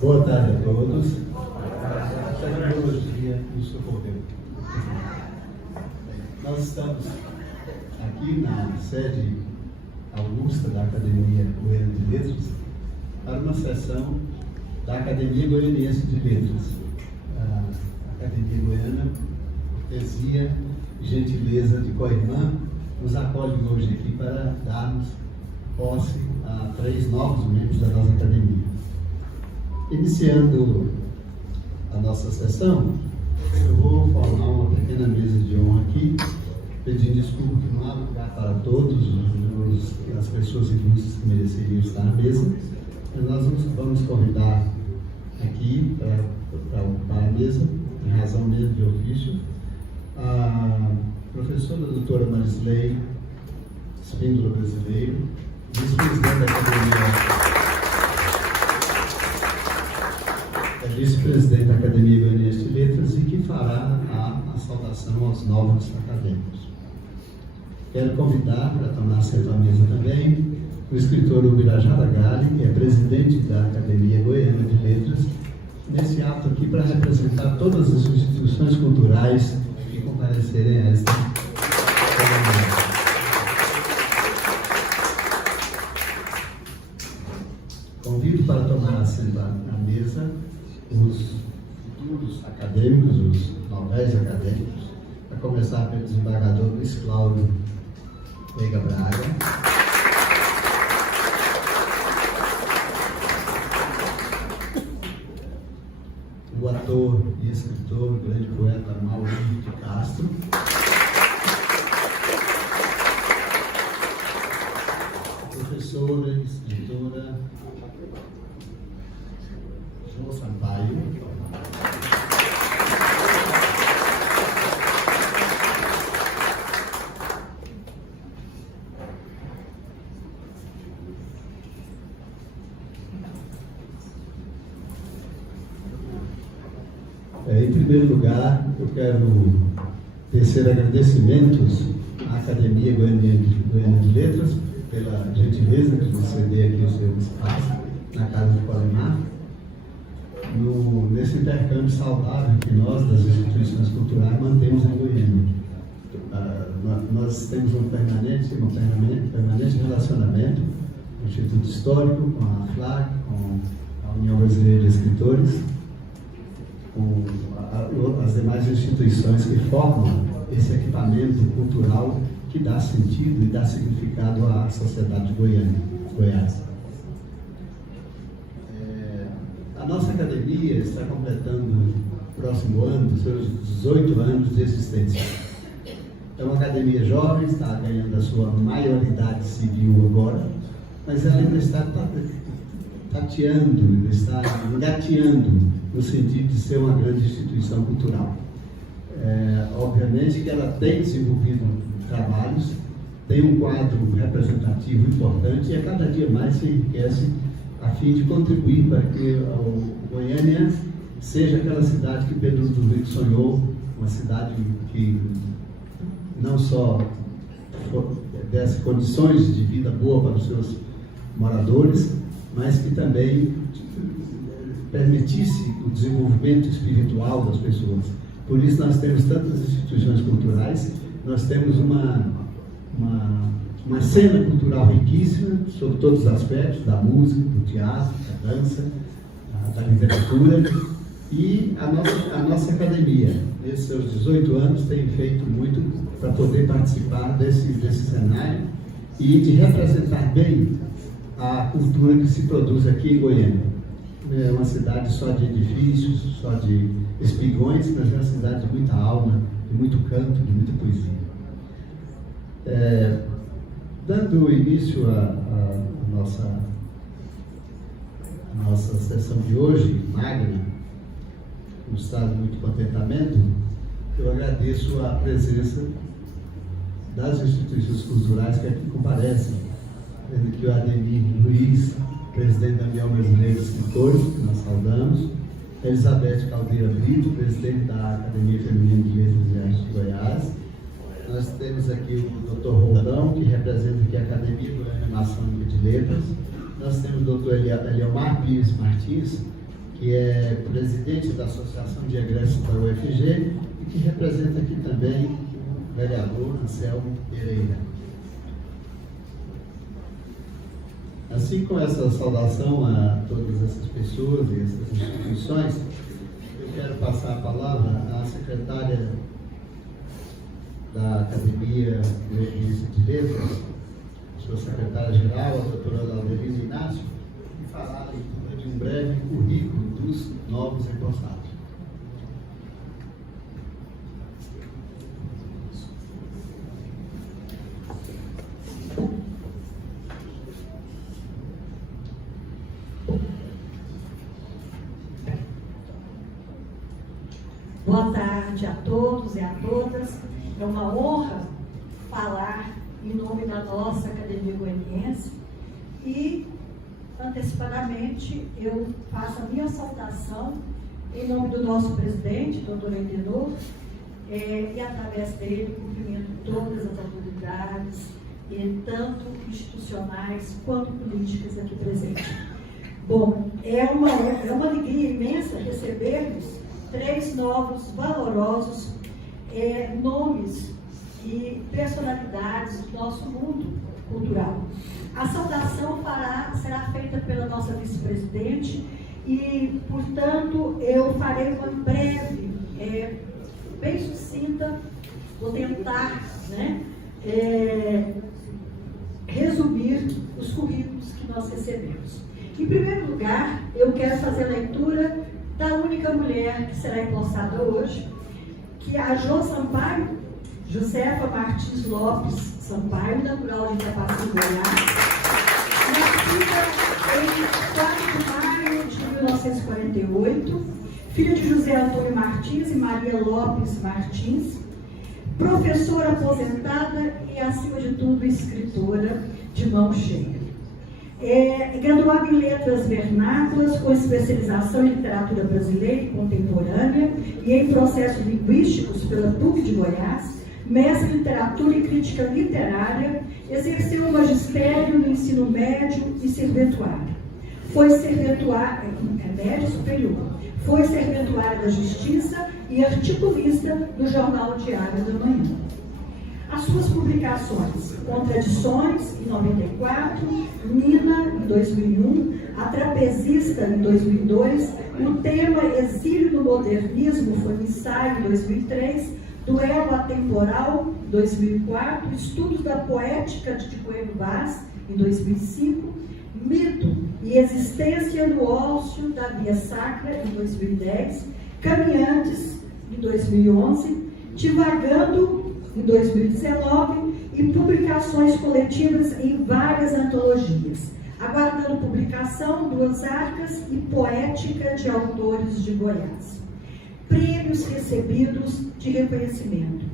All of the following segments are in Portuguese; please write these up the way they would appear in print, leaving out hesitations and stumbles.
Boa tarde a todos. A tecnologia nos socorreu. Nós estamos aqui na sede augusta da Academia Goiana de Letras para uma sessão da Academia Goianiense de Letras. A Academia Goiana, cortesia e gentileza de coirmã, nos acolhe hoje aqui para darmos posse a 3 novos membros da nossa academia. Iniciando a nossa sessão, eu vou formar uma pequena mesa de honra aqui, pedindo desculpa que não há lugar para todos as pessoas ilustres que mereceriam estar na mesa. E nós vamos convidar aqui para ocupar a mesa, em razão mesmo de ofício, a professora doutora Marisley Espíndola Brasileiro, vice-presidente da Academia. Vice-presidente da Academia Goianiense de Letras e que fará a saudação aos novos acadêmicos. Quero convidar para tomar assento à mesa também o escritor Ubirajara Gali, que é presidente da Academia Goiana de Letras, nesse ato aqui para representar todas as instituições culturais que comparecerem a esta cerimônia. Convido para tomar assento à mesa os futuros acadêmicos, os novos acadêmicos, a começar pelo desembargador Luiz Cláudio Veiga Braga, o ator e escritor, o grande poeta Maurício de Castro, a professora e escritora João Sampaio, em primeiro lugar, eu quero tecer agradecimentos à Academia Goiana de Letras pela gentileza de nos ceder aqui o seu espaço na Casa de Colimar, nesse intercâmbio saudável que nós, das instituições culturais, mantemos em Goiânia. Nós temos um permanente relacionamento com o Instituto Histórico, com a FLAC, com a União Brasileira de Escritores, com as demais instituições que formam esse equipamento cultural que dá sentido e dá significado à sociedade de Goiás. A nossa academia está completando no próximo ano os seus 18 anos de existência. É uma academia jovem, está ganhando a sua maioridade civil agora, mas ela ainda está tateando, ainda está engateando no sentido de ser uma grande instituição cultural. Obviamente que ela tem desenvolvido trabalhos, tem um quadro representativo importante e a cada dia mais se enriquece a fim de contribuir para que o Goiânia seja aquela cidade que Pedro Luiz sonhou, uma cidade que não só desse condições de vida boa para os seus moradores, mas que também permitisse o desenvolvimento espiritual das pessoas. Por isso nós temos tantas instituições culturais, nós temos uma cena cultural riquíssima sobre todos os aspectos, da música, do teatro, da dança, da literatura, e a nossa academia, nesses seus 18 anos, tem feito muito para poder participar desse cenário e de representar bem a cultura que se produz aqui em Goiânia. É uma cidade só de edifícios, só de espigões, mas é uma cidade de muita alma, de muito canto, de muita poesia. Dando início à nossa sessão de hoje, magna, com um estado de muito contentamento, eu agradeço a presença das instituições culturais que aqui comparecem, sendo que o Ademir Luiz, presidente da União Brasileira de Escritores, que nós saudamos, Elizabeth Caldeira Brito, presidente da Academia Feminina de Letras e Artes de Goiás. Nós temos aqui o Dr. Roldão, que representa aqui a Academia Goiana Maçônica de Letras. Nós temos o Dr. Eliomar Pires Martins, que é presidente da Associação de Egressos da UFG e que representa aqui também o vereador Anselmo Pereira. Assim, com essa saudação a todas essas pessoas e essas instituições, eu quero passar a palavra à secretária da Academia Goianiense de Letras, sua secretária-geral, a doutora Laudelina Inácio, e falar a leitura de um breve currículo dos novos empossados. Boa tarde a todos e a todas. É uma honra falar em nome da nossa Academia Goianiense e, antecipadamente, eu faço a minha saudação em nome do nosso presidente, doutor Endenor, e através dele cumprimento todas as autoridades, tanto institucionais quanto políticas aqui presentes. Bom, é uma alegria imensa recebermos 3 novos, valorosos nomes e personalidades do nosso mundo cultural. A saudação será feita pela nossa vice-presidente e, portanto, eu farei uma breve, bem sucinta, vou tentar resumir os currículos que nós recebemos. Em primeiro lugar, eu quero fazer a leitura da única mulher que será empossada hoje, que é a Jo Sampaio, Josefa Martins Lopes Sampaio, natural de Itapaci, Goiás, nascida em 4 de maio de 1948, filha de José Antônio Martins e Maria Lopes Martins, professora aposentada e, acima de tudo, escritora de mão cheia. Graduada em Letras Vernáculas, com especialização em Literatura Brasileira e Contemporânea e em Processos Linguísticos pela PUC de Goiás, mestre em Literatura e Crítica Literária, exerceu o magistério no ensino médio e serventuário. Foi serventuária, médio superior. Foi serventuária da Justiça e articulista do Jornal Diário da Manhã. As suas publicações: Contradições, em 94, Nina, em 2001, A Trapezista, em 2002, o tema Exílio no Modernismo foi um ensaio, em 2003, Duelo Atemporal, em 2004, Estudos da Poética de Coelho Vaz, em 2005, Mito e Existência no Ócio da Via Sacra, em 2010, Caminhantes, em 2011, Divagando, em 2019, e publicações coletivas em várias antologias, aguardando publicação, Duas Arcas e Poética de Autores de Goiás. Prêmios recebidos de reconhecimento: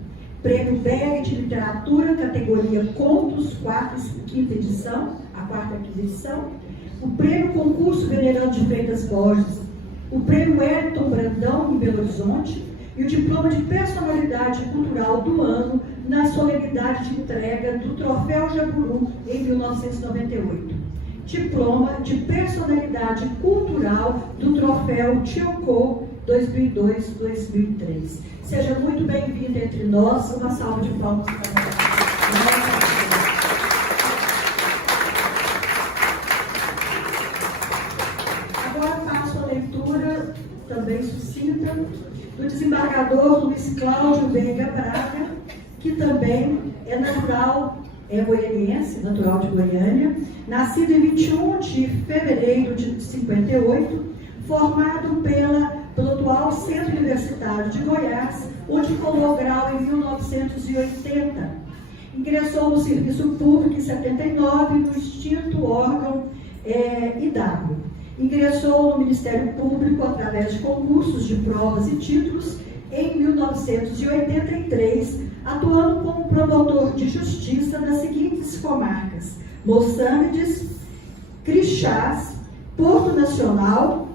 Prêmio BEG de Literatura, categoria Contos, 4ª e 5ª edição, a 4ª edição, o Prêmio Concurso Venerando de Freitas Borges, o Prêmio Wellington Brandão, em Belo Horizonte, e o Diploma de Personalidade Cultural do Ano na solenidade de entrega do Troféu Jaburu, em 1998. Diploma de Personalidade Cultural do Troféu Tiocô, 2002-2003. Seja muito bem-vinda entre nós. Uma salva de palmas para nós. Agora passo a leitura, também sucinta, do desembargador Luiz Cláudio Veiga Braga, que também é natural, goianiense, natural de Goiânia, nascido em 21 de fevereiro de 58, formado pelo atual Centro Universitário de Goiás, onde colou grau em 1980. Ingressou no Serviço Público em 79, no extinto órgão IW. Ingressou no Ministério Público através de concursos de provas e títulos em 1983, atuando como promotor de justiça nas seguintes comarcas: Moçambiques, Crixás, Porto Nacional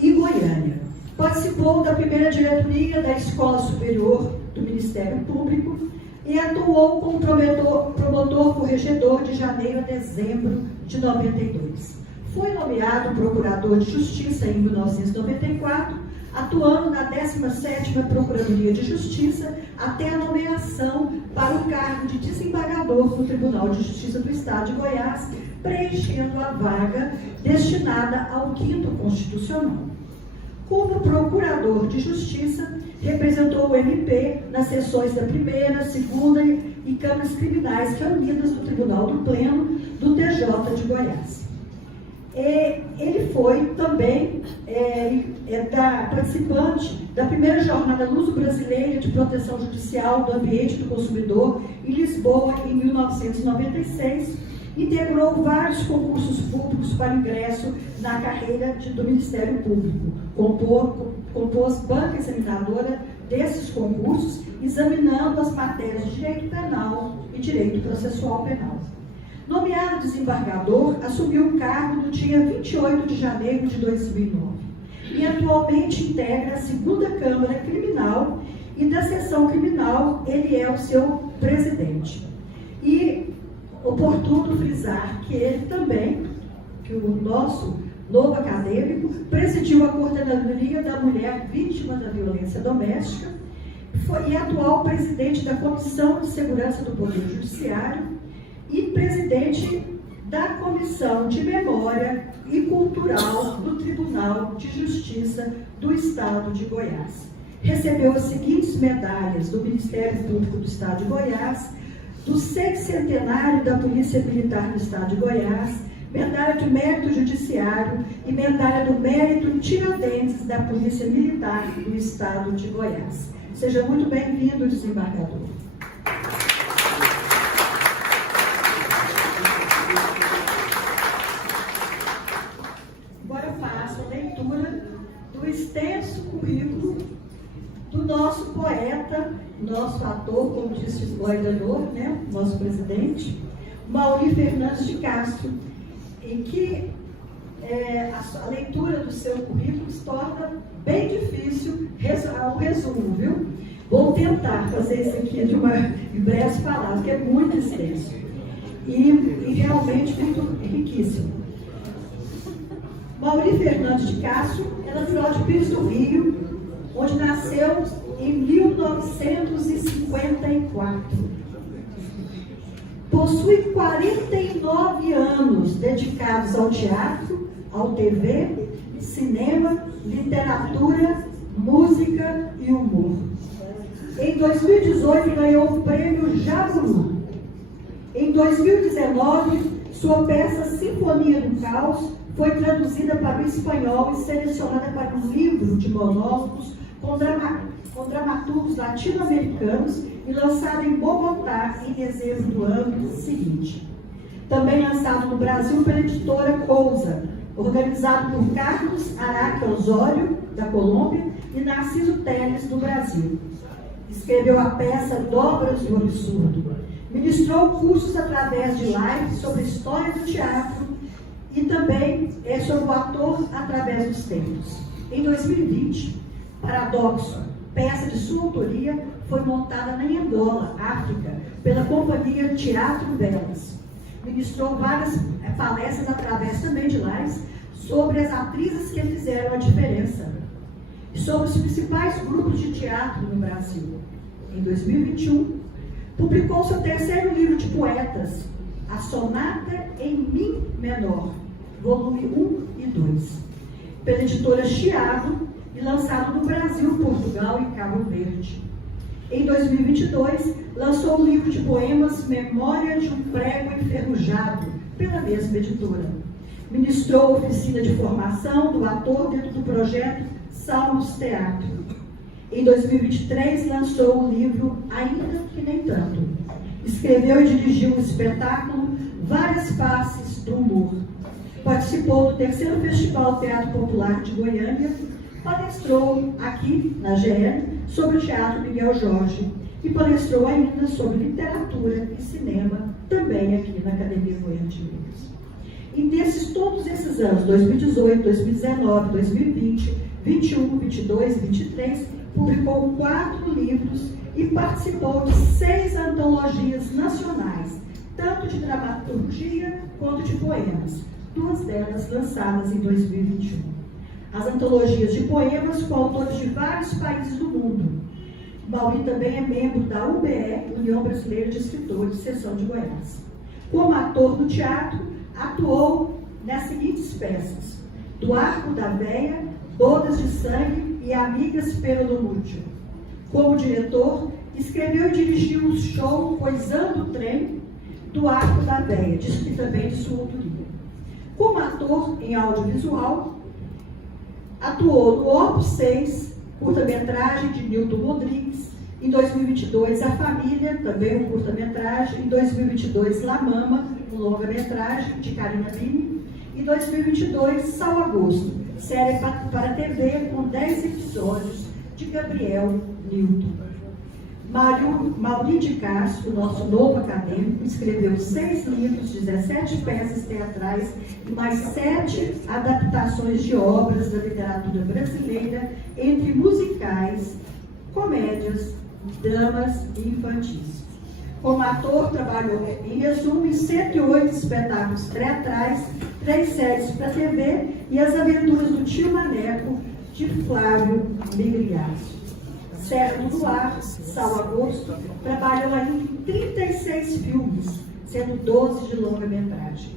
e Goiânia. Participou da primeira diretoria da Escola Superior do Ministério Público e atuou como promotor corregedor de janeiro a dezembro de 92. Foi nomeado procurador de Justiça em 1994, atuando na 17ª Procuradoria de Justiça até a nomeação para o cargo de desembargador no Tribunal de Justiça do Estado de Goiás, preenchendo a vaga destinada ao 5º Constitucional. Como procurador de Justiça, representou o MP nas sessões da 1ª, 2ª e Câmaras Criminais reunidas no Tribunal do Pleno do TJ de Goiás. Ele foi também participante da primeira jornada luso-brasileira de proteção judicial do ambiente do consumidor em Lisboa, em 1996, integrou vários concursos públicos para ingresso na carreira do Ministério Público, compôs banca examinadora desses concursos, examinando as matérias de direito penal e direito processual penal. Nomeado desembargador, assumiu o cargo no dia 28 de janeiro de 2009 e atualmente integra a 2ª Câmara Criminal e da Seção Criminal ele é o seu presidente. E oportuno frisar que ele também, que o nosso novo acadêmico, presidiu a Coordenadoria da Mulher Vítima da Violência Doméstica e atual presidente da Comissão de Segurança do Poder Judiciário e presidente da Comissão de Memória e Cultural do Tribunal de Justiça do Estado de Goiás. Recebeu as seguintes medalhas do Ministério Público do Estado de Goiás, do 60º da Polícia Militar do Estado de Goiás, medalha de Mérito Judiciário e medalha do Mérito Tiradentes da Polícia Militar do Estado de Goiás. Seja muito bem-vindo, desembargador. Agora eu faço a leitura do extenso currículo do nosso poeta, nosso ator, como disse o Goiador, né, nosso presidente, Mauri Fernandes de Castro, em que a leitura do seu currículo se torna bem difícil o resumo, viu? Vou tentar fazer isso aqui em breves palavras, que é muito extenso e realmente muito riquíssimo. Mauri Fernandes de Castro é natural de Pires do Rio, onde nasceu em 1954. Possui 49 anos dedicados ao teatro, ao TV, cinema, literatura, música e humor. Em 2018 ganhou o prêmio Jaburu. Em 2019, sua peça Sinfonia do Caos foi traduzida para o espanhol e selecionada para um livro de monólogos com dramaturgos latino-americanos e lançado em Bogotá em dezembro do ano seguinte. Também lançado no Brasil pela editora Cousa, organizado por Carlos Araque Osório, da Colômbia, e Narciso Teles, do Brasil. Escreveu a peça Dobras do Absurdo. Ministrou cursos através de lives sobre história do teatro e também sobre o ator através dos tempos. Em 2020, Paradoxo, peça de sua autoria, foi montada na Angola, África, pela companhia Teatro Velas. Ministrou várias palestras através também de lives sobre as atrizes que fizeram a diferença e sobre os principais grupos de teatro no Brasil. Em 2021, publicou seu terceiro livro de poetas, A Sonata em Mi menor, volume 1 e 2, pela editora Chiado e lançado no Brasil, Portugal e Cabo Verde. Em 2022, lançou o livro de poemas Memória de um Prego Enferrujado, pela mesma editora. Ministrou oficina de formação do ator dentro do projeto Salmos Teatro. Em 2023, lançou o livro Ainda que Nem Tanto. Escreveu e dirigiu um espetáculo Várias Faces do Humor. Participou do terceiro Festival Teatro Popular de Goiânia. Palestrou aqui, na GE, sobre o Teatro Miguel Jorge. E palestrou ainda sobre literatura e cinema, também aqui na Academia Goiana de Letras. E todos esses anos, 2018, 2019, 2020, 21, 22 e 23, publicou 4 livros e participou de 6 antologias nacionais, tanto de dramaturgia quanto de poemas, duas delas lançadas em 2021. As antologias de poemas com autores de vários países do mundo. Mauri também é membro da UBE, União Brasileira de Escritores, seção de Goiás. Como ator do teatro, atuou nas seguintes peças: Do Arco da Véia, Bodas de Sangue e Amigas pelo Lúdio. Como diretor, escreveu e dirigiu o show Coisando o Trem, do Arco da Véia, que também de sua autoria. Como ator em audiovisual, atuou no Opus 6, curta-metragem de Nilton Rodrigues. Em 2022, A Família, também um curta-metragem. Em 2022, La Mama, um longa-metragem de Karina Bini. Em 2022, Sal Agosto, série para TV com 10 episódios de Gabriel Nilton. Mauri de Castro, nosso novo acadêmico, escreveu 6 livros, 17 peças teatrais e mais 7 adaptações de obras da literatura brasileira, entre musicais, comédias, dramas e infantis. Como ator, trabalhou, em resumo, em 108 espetáculos teatrais, 3 séries para TV e As Aventuras do Tio Maneco, de Flávio Migliaccio. Serra do Luar, Sal Agosto, trabalhou ainda em 36 filmes, sendo 12 de longa-metragem.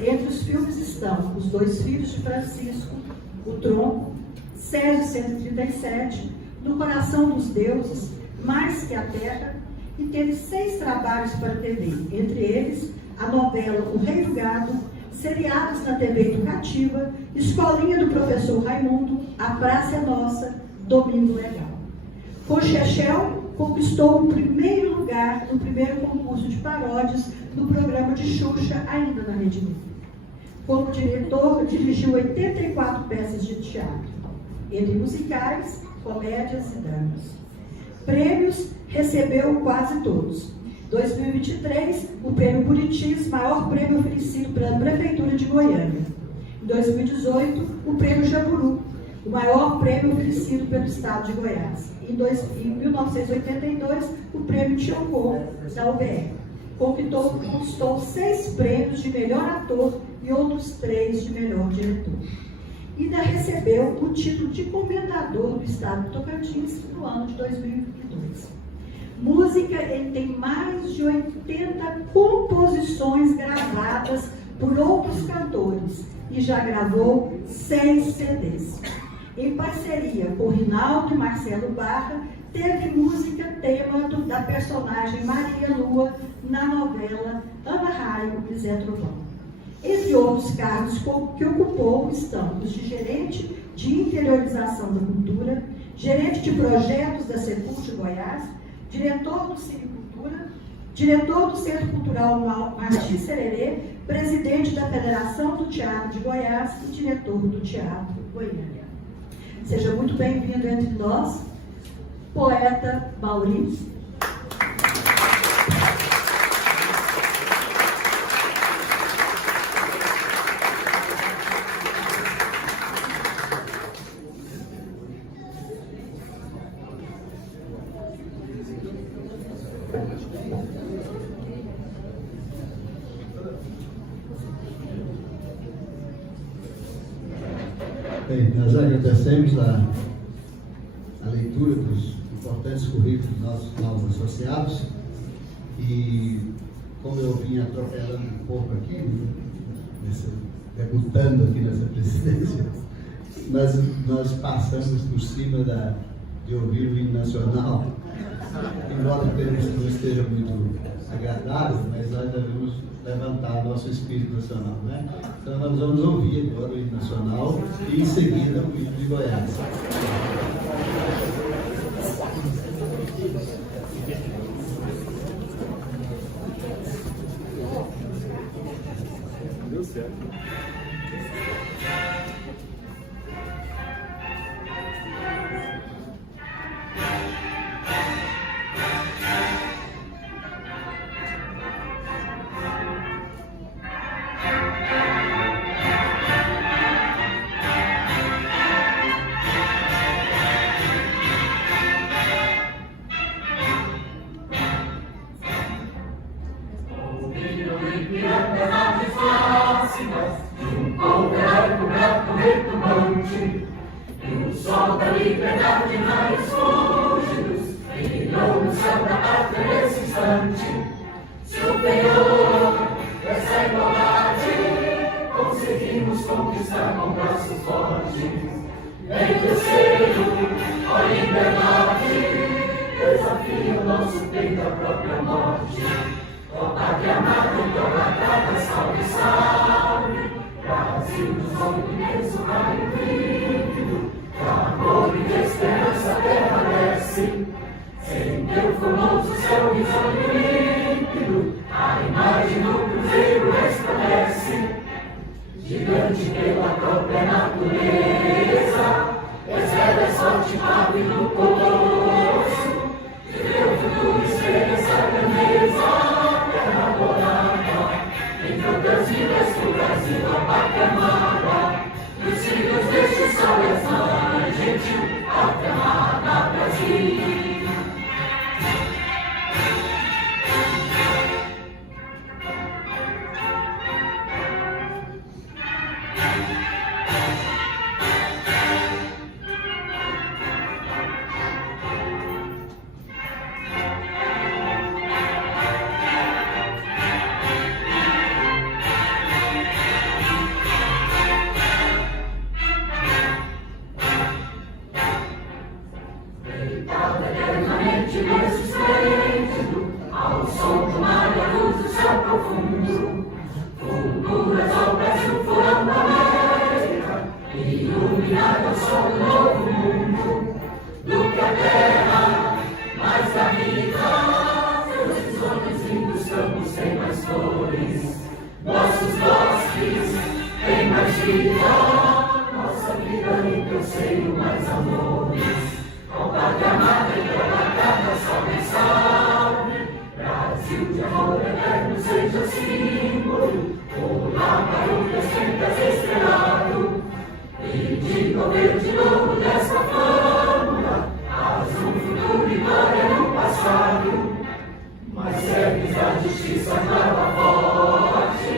Entre os filmes estão Os Dois Filhos de Francisco, O Tronco, Sérgio 137, No Coração dos Deuses, Mais que a Terra, e teve 6 trabalhos para TV, entre eles a novela O Rei do Gado, seriados na TV educativa, Escolinha do Professor Raimundo, A Praça é Nossa, Domingo Legal. Com Chechel, conquistou o primeiro lugar no primeiro concurso de paródias no programa de Xuxa, ainda na Rede Livre. Como diretor, dirigiu 84 peças de teatro, entre musicais, comédias e dramas. Prêmios recebeu quase todos. 2023, o Prêmio Buritis, maior prêmio oferecido pela Prefeitura de Goiânia. Em 2018, o Prêmio Jaburu, o maior prêmio oferecido pelo Estado de Goiás. Em 1982, o Prêmio Tiongô, da UBE. Conquistou 6 prêmios de melhor ator e outros 3 de melhor diretor. E ainda recebeu o título de Comendador do Estado do Tocantins no ano de 2022. Música, ele tem mais de 80 composições gravadas por outros cantores e já gravou 6 CDs. Em parceria com Rinaldo e Marcelo Barra, teve música tema da personagem Maria Lua na novela Ana Raio e Zé Trovão. Entre outros cargos que ocupou estão os de gerente de interiorização da cultura, gerente de projetos da Secult de Goiás, diretor do Cinecultura, diretor do Centro Cultural Martins Sererê, presidente da Federação do Teatro de Goiás e diretor do Teatro Goiânia. Seja muito bem-vindo entre nós, poeta Mauri. Bem, nós agradecemos a leitura dos importantes currículos dos nossos novos associados e, como eu vim atropelando um pouco aqui, debutando aqui nessa presidência, nós passamos por cima de ouvir o hino nacional, embora o termo não esteja muito agradável, mas nós devemos levantar nosso espírito nacional, né? Então nós vamos ouvir agora o hino nacional e em seguida o hino de Goiás. Deu certo. Gracias. O sol da liberdade mais longe-nos brilhou no céu da pátria nesse instante. Superior essa igualdade, conseguimos conquistar com braços fortes. Vem terceiro, ó liberdade, desafia o nosso peito à própria morte. Ó pátria amada, idolatrada, salve, salve, Brasil do sol imenso, raio líquido, de amor e de esperança a terra desce. Sem teu formoso céu risonho límpido, a imagem do cruzeiro resplandece. Gigante pela própria natureza, recebe a sorte pave no colosso. De teu futuro esperança a grandeza, terra adorada, em tantas vidas do Brasil a pátria amada. Dos filhos deste sol és mãe gentil, pátria amada Brasil. Ao som do mar e a luz do céu profundo, fulguras ao Brasil furando a América, iluminado ao sol do novo mundo. Do que a terra mais da vida, seus sonhos lindos campos têm mais flores, nossos bosques têm mais vida, nossa vida em teu seio mais amores. Ó pátria amada, idolatrada, salve, salve, Brasil de amor eterno seja símbolo, olá para o teus tentas estrelado, e diga ao verde novo desta fórmula, azul futuro e glória no passado. Mas serves da justiça clava forte,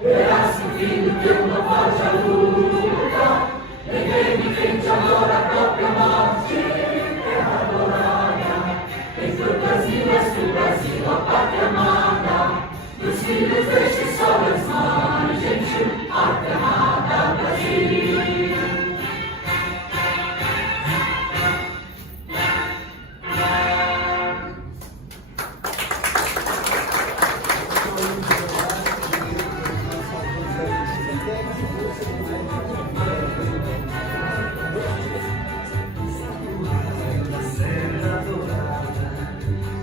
verás que o filho teu não foge à luta, vem em frente agora a própria morte. Em tantas vidas do Brasil, a pátria amada, dos filhos deste sol és mãe gentil, pátria amada Brasil.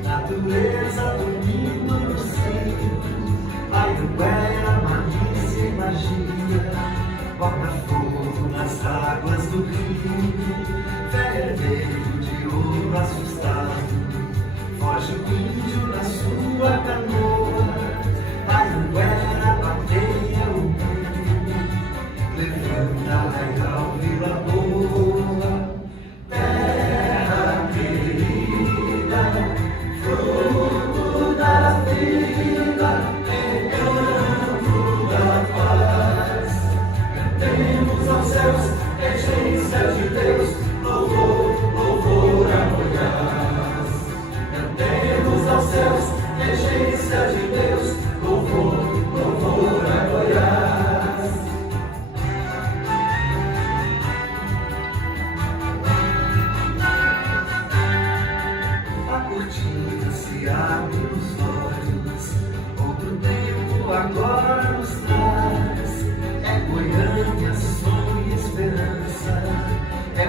Natureza do hino no seio, Anhanguera, malícia e magia, bota fogo nas águas do rio, vermelho de ouro assustado, foge o índio na sua canoa, Anhanguera bateia o mundo, levanta arraial, Vila Boa, terra querida, fruto da vida, encanto da paz. Cantemos aos céus, regência de Deus, louvor, louvor a Goiás. Cantemos aos céus, regência de Deus, louvor, louvor a Goiás. A cortina se abre nos olhos, outro tempo agora nos traz. É Goiânia, sonho e esperança, é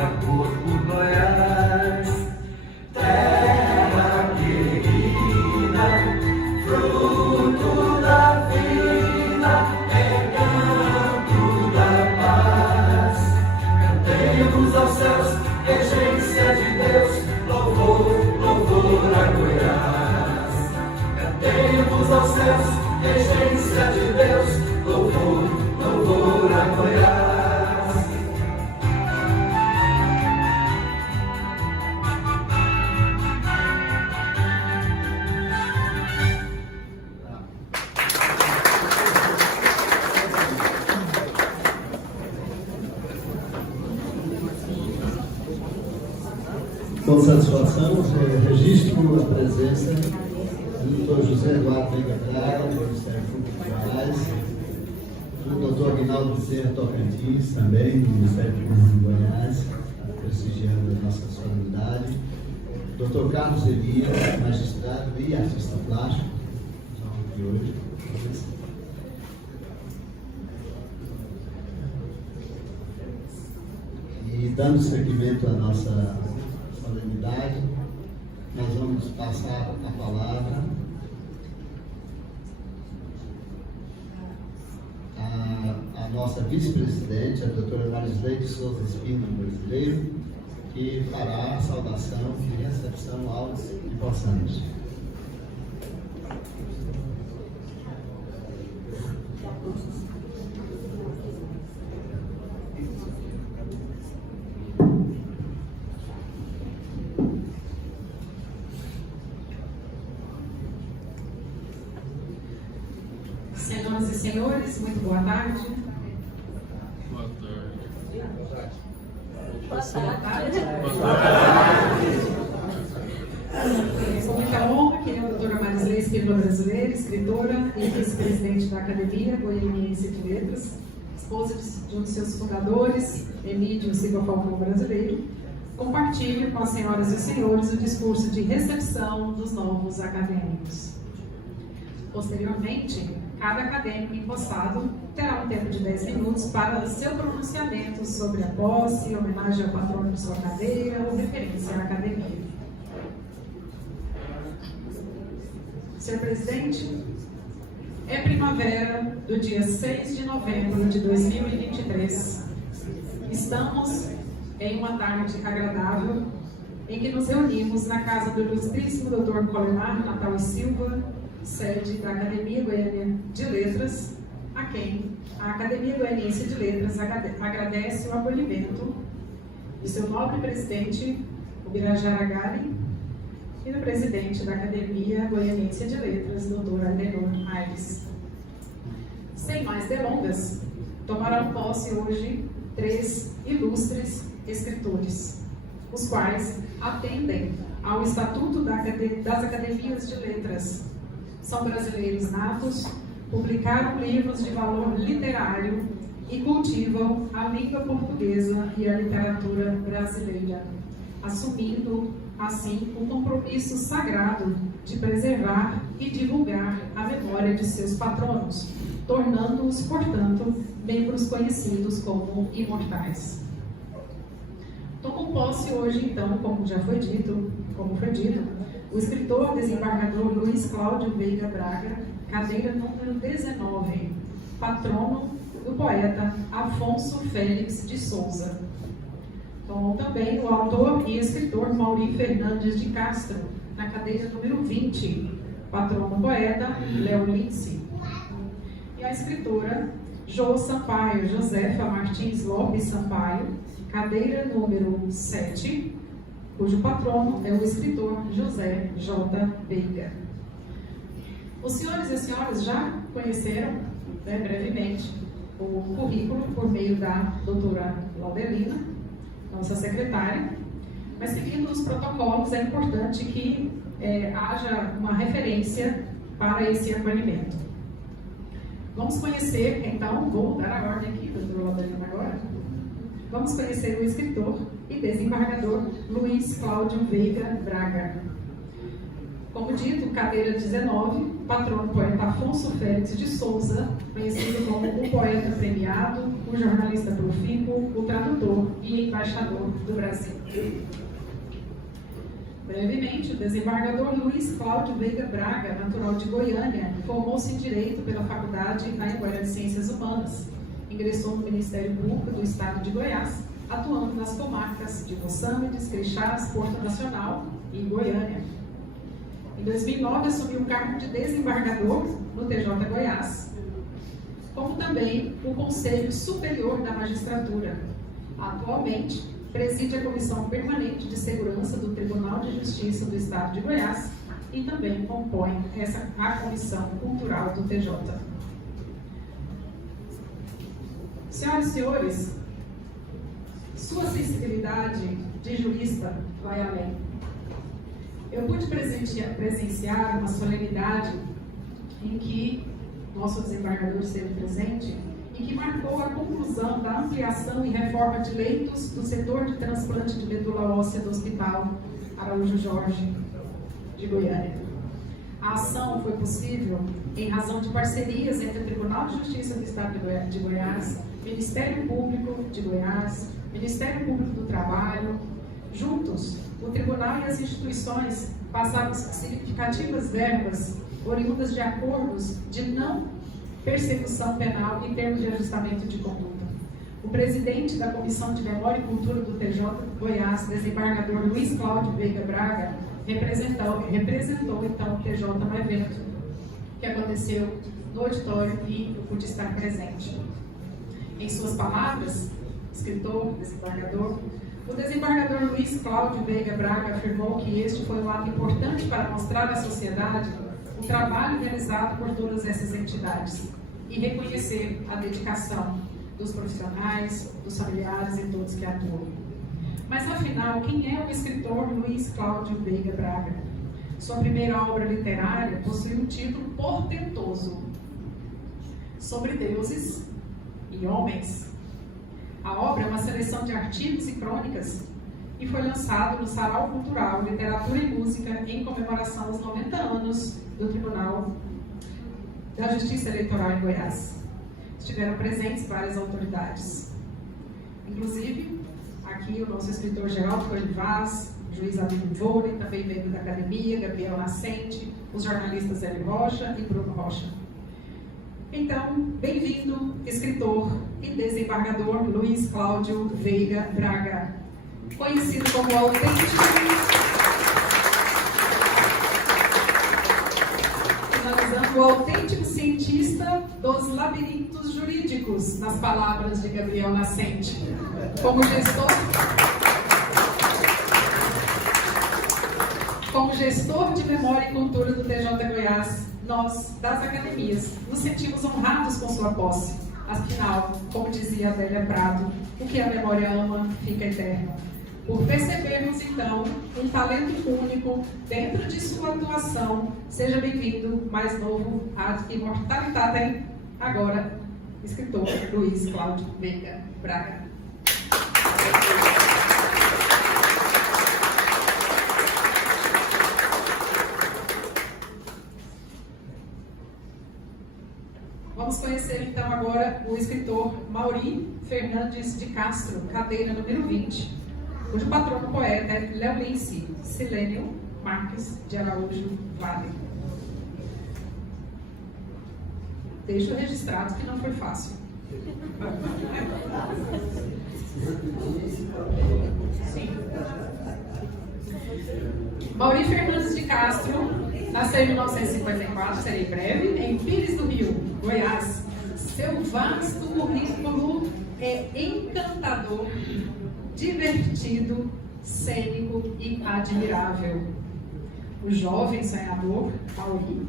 beija corpo Goiás. Terra querida, fruto da vida, é canto da paz. Cantemos aos céus, regência de Deus, louvor, louvor a Goiás. Cantemos aos céus, regência de Deus, louvor, louvor a Goiás. Com satisfação, registro a presença do Dr. José Eduardo Veiga Braga, do Ministério Público de Goiás, do Dr. Aguinaldo Bezerra Tocantins, também do Ministério Público de Goiás, prestigiando a nossa solenidade, Dr. Carlos Elias, magistrado e artista plástico, de hoje. E dando seguimento à nossa solenidade, nós vamos passar a palavra à nossa vice-presidente, a doutora Marisley de Souza Espino Brasileiro, que fará a saudação de recepção aos empossantes. Senhoras e senhores, muito boa tarde. Boa tarde. Boa tarde. Com muita honra, que é a doutora Marisley Espino Brasileira, escritora e vice-presidente da Academia Goianiense de Letras, esposa de um de seus fundadores, Emídio Silva Falcão Brasileiro, compartilhe com as senhoras e senhores o discurso de recepção dos novos acadêmicos. Posteriormente, cada acadêmico empossado terá um tempo de 10 minutos para seu pronunciamento sobre a posse, homenagem ao patrono de sua cadeira ou referência à academia. Senhor presidente, é primavera do dia 6 de novembro de 2023. Estamos em uma tarde agradável em que nos reunimos na casa do ilustríssimo Dr. Colemário Natal e Silva, sede da Academia Goiana de Letras, a quem a Academia Goianiense de Letras agradece o acolhimento de seu nobre presidente, o Birajara Gali, e do presidente da Academia Goianiense de Letras, Dr. Adenor Aires. Sem mais delongas, tomarão posse hoje 3 ilustres escritores, os quais atendem ao Estatuto das Academias de Letras. São brasileiros natos, publicaram livros de valor literário e cultivam a língua portuguesa e a literatura brasileira, assumindo, assim, o compromisso sagrado de preservar e divulgar a memória de seus patronos, tornando-os, portanto, membros conhecidos como imortais. Tomam posse hoje, então, como foi dito, o escritor desembargador Luiz Cláudio Veiga Braga, cadeira número 19, patrono do poeta Afonso Félix de Souza. Tomam também o autor e escritor Mauri Fernandes de Castro, na cadeira número 20, patrono poeta Léo Lince. E a escritora Josefa Martins Lopes Sampaio, cadeira número 7, cujo patrono é o escritor José J. Veiga. Os senhores e as senhoras já conheceram, brevemente, o currículo por meio da doutora Laudelina, nossa secretária, mas seguindo os protocolos é importante que haja uma referência para esse acolhimento. Vamos conhecer, então, vou dar a ordem aqui, doutora Laudelina, agora. Vamos conhecer o escritor e desembargador Luiz Cláudio Veiga Braga. Como dito, cadeira 19, patrono poeta Afonso Félix de Souza, conhecido como o poeta premiado, o jornalista profícuo, o tradutor e embaixador do Brasil. Brevemente, o desembargador Luiz Cláudio Veiga Braga, natural de Goiânia, formou-se em Direito pela Faculdade Anhanguera de Ciências Humanas. Ingressou no Ministério Público do Estado de Goiás, atuando nas comarcas de Moçambique, Crixás, Porto Nacional e Goiânia. Em 2009, assumiu o cargo de desembargador no TJ Goiás, como também o Conselho Superior da Magistratura. Atualmente, preside a Comissão Permanente de Segurança do Tribunal de Justiça do Estado de Goiás e também compõe a Comissão Cultural do TJ. Senhoras e senhores, sua sensibilidade de jurista vai além. Eu pude presenciar uma solenidade em que nosso desembargador esteve presente e que marcou a conclusão da ampliação e reforma de leitos do setor de transplante de medula óssea do Hospital Araújo Jorge de Goiânia. A ação foi possível em razão de parcerias entre o Tribunal de Justiça do Estado de Goiás, Ministério Público de Goiás, Ministério Público do Trabalho. Juntos, o Tribunal e as instituições passaram significativas verbas oriundas de acordos de não persecução penal em termos de ajustamento de conduta. O presidente da Comissão de Memória e Cultura do TJ Goiás, desembargador Luiz Cláudio Veiga Braga, representou então o TJ no evento que aconteceu no auditório e eu pude estar presente. Em suas palavras, escritor, desembargador, o desembargador Luiz Cláudio Veiga Braga afirmou que este foi um ato importante para mostrar à sociedade o trabalho realizado por todas essas entidades e reconhecer a dedicação dos profissionais, dos familiares e todos que atuam. Mas, afinal, quem é o escritor Luiz Cláudio Veiga Braga? Sua primeira obra literária possui um título portentoso: Sobre Deuses e Homens. A obra é uma seleção de artigos e crônicas e foi lançado no Sarau Cultural, Literatura e Música em comemoração aos 90 anos do Tribunal da Justiça Eleitoral em Goiás. Estiveram presentes várias autoridades, inclusive aqui o nosso escritor Geraldo Coelho Vaz, juiz Amigo Vôlei, também membro da academia, Gabriel Nascente, os jornalistas Hélio Rocha e Bruno Rocha. Então, bem-vindo, escritor e desembargador Luiz Cláudio Veiga Braga, conhecido como autêntico, finalizando, o autêntico cientista dos labirintos jurídicos, nas palavras de Gabriel Nascente. Como gestor de memória e cultura do TJ Goiás, nós, das academias, nos sentimos honrados com sua posse. Afinal, como dizia Adélia Prado, o que a memória ama fica eterno. Por percebermos, então, um talento único dentro de sua atuação, seja bem-vindo, mais novo, ad immortalitatem, agora, escritor Luiz Cláudio Veiga Braga. Vamos conhecer então agora o escritor Mauri Fernandes de Castro, cadeira número 20, cujo patrono poeta é Leolince Silênio Marques de Araújo Vale. Deixo registrado que não foi fácil. Sim. Mauri Fernandes de Castro nasceu em 1954, serei breve, em Pires do Rio, Goiás. Seu vasto currículo é encantador, divertido, cênico e admirável. O jovem sonhador, Mauri,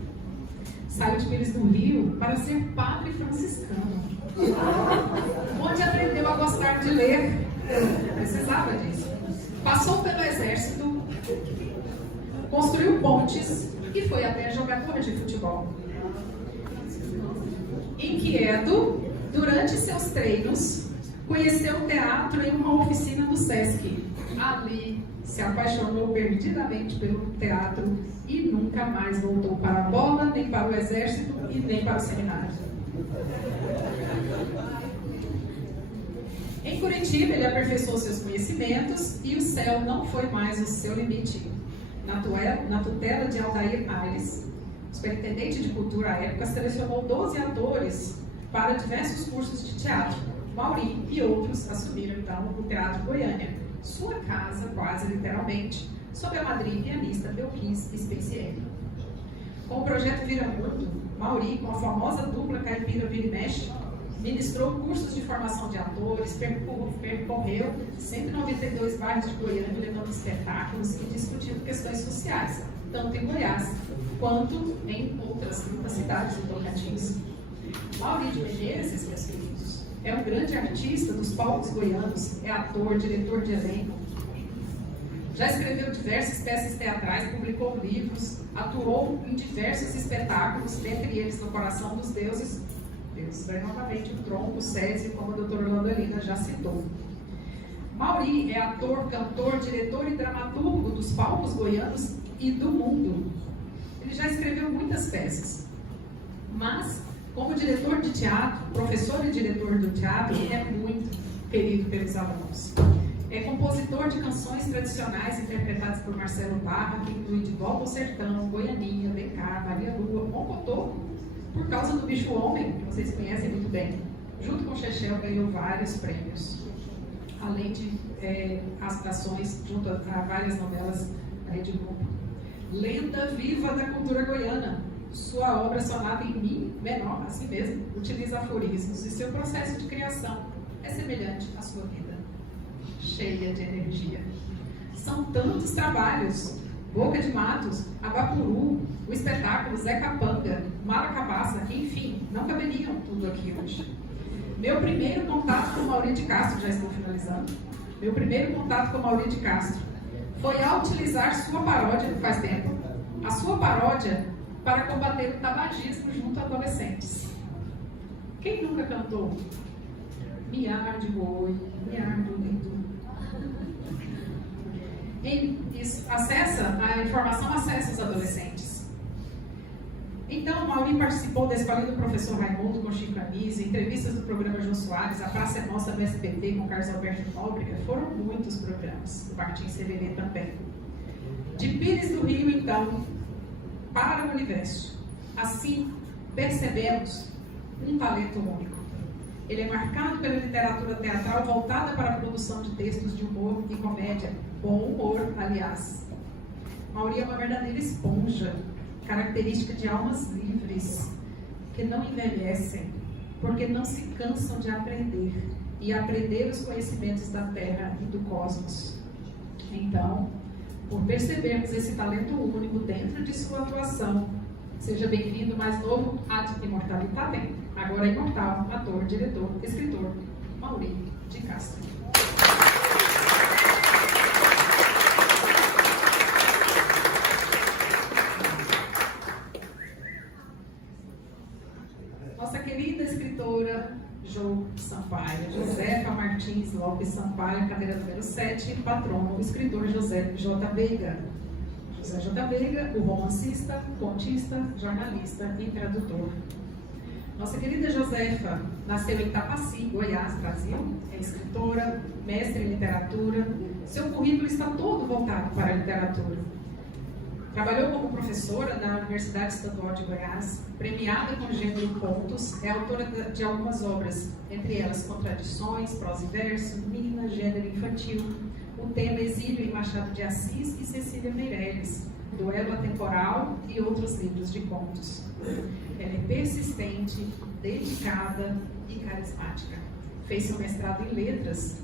saiu de Pires do Rio para ser padre franciscano, onde aprendeu a gostar de ler. Precisava disso. Passou pelo exército, construiu pontes e foi até jogador de futebol. Inquieto, durante seus treinos, conheceu o teatro em uma oficina do Sesc. Ali, se apaixonou perdidamente pelo teatro e nunca nunca mais voltou para a bola, nem para o exército e nem para o seminário. Em Curitiba, ele aperfeiçoou seus conhecimentos e o céu não foi mais o seu limite. Na tutela de Aldair Aires, o superintendente de cultura à época selecionou 12 atores para diversos cursos de teatro. Mauri e outros assumiram então o Teatro Goiânia, sua casa, quase literalmente, sob a madrinha e pianista Belkis Spezielli. Com o projeto Vira Mundo, Mauri, com a famosa dupla caipira Vira e Mexe, ministrou cursos de formação de atores, percorreu 192 bairros de Goiânia, levando espetáculos e discutindo questões sociais, tanto em Goiás quanto em outras cidades do Tocantins. Mauri de Menezes, meus queridos, é um grande artista dos palcos goianos, é ator, diretor de elenco. Já escreveu diversas peças teatrais, publicou livros, atuou em diversos espetáculos, dentre eles No Coração dos Deuses, novamente o Tronco, o Césio, como a doutora Landolina já citou. Mauri é ator, cantor, diretor e dramaturgo dos palcos goianos e do mundo. Ele já escreveu muitas peças, mas como diretor de teatro, professor e diretor do teatro, ele é muito querido pelos alunos. É compositor de canções tradicionais interpretadas por Marcelo Barra, que inclui De Volta ao Sertão, Goianinha, Beccar, Maria Lua, Mocotô, Por Causa do Bicho Homem, que vocês conhecem muito bem. Junto com Chechel, ganhou vários prêmios, além de atrações junto a várias novelas da Rede Globo. Lenda viva da cultura goiana. Sua obra sonata em Mi menor, assim mesmo, utiliza aforismos e seu processo de criação é semelhante à sua vida, cheia de energia. São tantos trabalhos: Boca de Matos, Abapuru, o espetáculo Zé Capanga, Maracabaça, enfim, não caberiam tudo aqui hoje. Meu primeiro contato com Mauri de Castro, já estou finalizando, meu primeiro contato com Mauri de Castro foi ao utilizar sua paródia, faz tempo, a sua paródia para combater o tabagismo junto a adolescentes. Quem nunca cantou Miar de Boi, Miar do Lindo? A informação acessa os adolescentes. Então, Mauri participou da Escolinha do Professor Raimundo com Chico Anísio, entrevistas do programa João Soares, A Praça é Nossa do SBT com Carlos Alberto Nóbrega, foram muitos programas, o Martins Severê também. De Pires do Rio, então, para o universo. Assim, percebemos um talento único. Ele é marcado pela literatura teatral voltada para a produção de textos de humor e comédia. Bom humor, aliás. Mauri é uma verdadeira esponja, característica de almas livres, que não envelhecem, porque não se cansam de aprender e aprender os conhecimentos da Terra e do cosmos. Então, por percebermos esse talento único dentro de sua atuação, seja bem-vindo, mais novo, ad imortalitatem. Agora imortal, ator, diretor, escritor, Mauri de Castro. Nossa querida escritora Jo Sampaio, Josefa Martins Lopes Sampaio, cadeira número 7, patrono, o escritor José J. Veiga. José J. Veiga, o romancista, contista, jornalista e tradutor. Nossa querida Josefa nasceu em Tapaci, Goiás, Brasil, é escritora, mestre em literatura. Seu currículo está todo voltado para a literatura. Trabalhou como professora na Universidade Estadual de Goiás, premiada com gênero contos, é autora de algumas obras, entre elas Contradições, Prosa e Verso, Mina, Gênero Infantil, o tema Exílio em Machado de Assis e Cecília Meirelles, Duelo Atemporal e outros livros de contos. Ela é persistente, dedicada e carismática. Fez seu mestrado em Letras,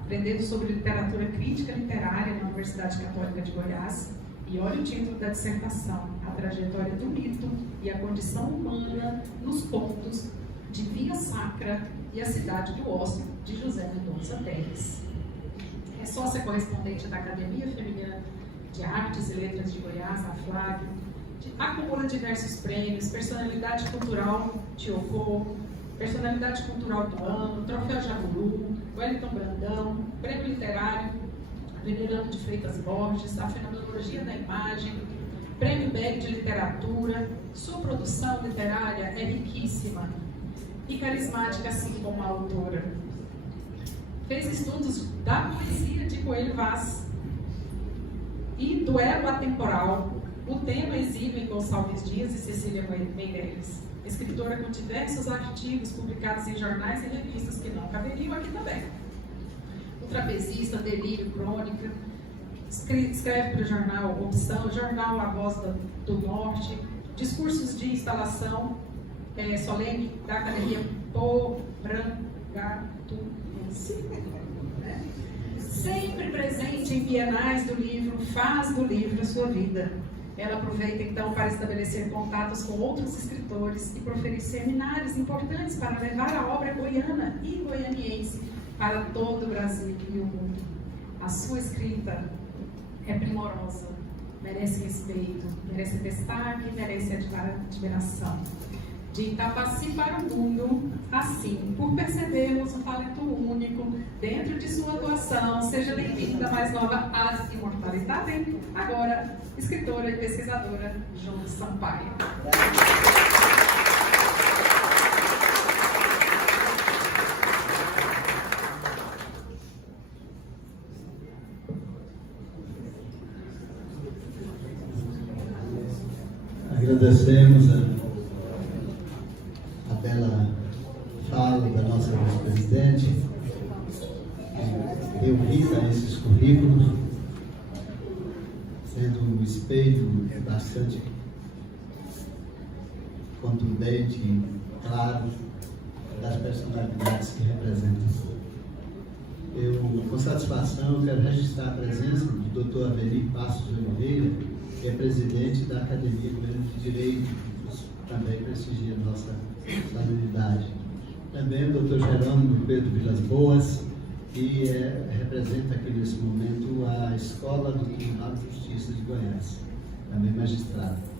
aprendendo sobre literatura crítica literária na Universidade Católica de Goiás. E olha o título da dissertação: A trajetória do mito e a condição humana nos contos de Via Sacra e a cidade do ócio, de José Mendonça Teles. É sócia correspondente da Academia Feminina de Artes e Letras de Goiás, a FLAG, acumula diversos prêmios, personalidade cultural Tiocô, personalidade cultural do ano, troféu Jaburu, Wellington Brandão, prêmio literário Venerando de Freitas Borges, a fenomenologia da imagem, Prêmio BEG de Literatura. Sua produção literária é riquíssima e carismática, assim como a autora. Fez estudos da poesia de Coelho Vaz e duelo atemporal, O Tema Exílio em Gonçalves Dias e Cecília Meirelles. Escritora com diversos artigos publicados em jornais e revistas que não caberiam aqui também. O Trapezista, Delírio, Crônica, escreve para o jornal Opção, jornal A Voz do Norte, discursos de instalação solene da Academia Pobrangatuense. Sempre presente em bienais do livro, faz do livro a sua vida. Ela aproveita então para estabelecer contatos com outros escritores e proferir seminários importantes para levar a obra goiana e goianiense para todo o Brasil e o mundo. A sua escrita é primorosa, merece respeito, merece destaque, merece admiração. De Itapaci para o mundo, assim, por percebermos um talento único dentro de sua atuação, seja bem-vinda a mais nova As Imortalidade, agora escritora e pesquisadora João Sampaio. Agradecemos a bela fala da nossa vice-presidente, que deu vida a esses currículos, sendo um espelho bastante contundente, claro, das personalidades que representam. Eu, com satisfação, quero registrar a presença do Dr. Avenir Passos Oliveira, que é presidente da Academia Goiana de Direito, que também prestigia a nossa solenidade. Também o Dr. Jerônimo Pedro Vilas Boas, que representa aqui nesse momento a Escola do Tribunal de Justiça de Goiás, também magistrado.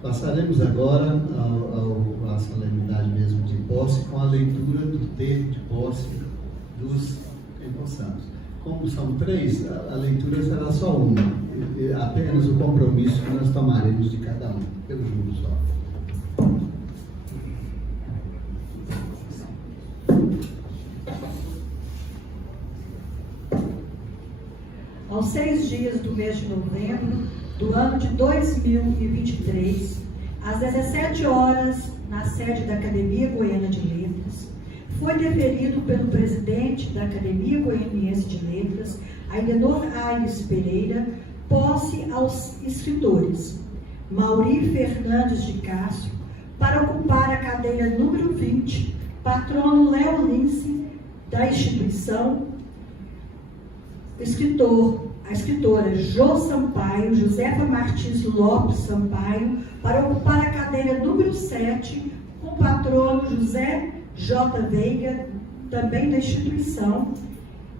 Passaremos agora à solenidade mesmo de posse, com a leitura do termo de posse dos empossados. Como são três, a leitura será só uma, apenas o compromisso que nós tomaremos de cada um, pelo júri só. Aos 6 dias do mês de novembro do ano de 2023, às 17 horas, na sede da Academia Goiana de Letras, foi deferido pelo presidente da Academia Goianiense de Letras, Aidenor Aires Pereira, posse aos escritores Mauri Fernandes de Castro, para ocupar a cadeira número 20, patrono Léo Lince, da instituição, a escritora Jô Sampaio, Josefa Martins Lopes Sampaio, para ocupar a cadeira número 7, com o patrono José J. Veiga, também da instituição,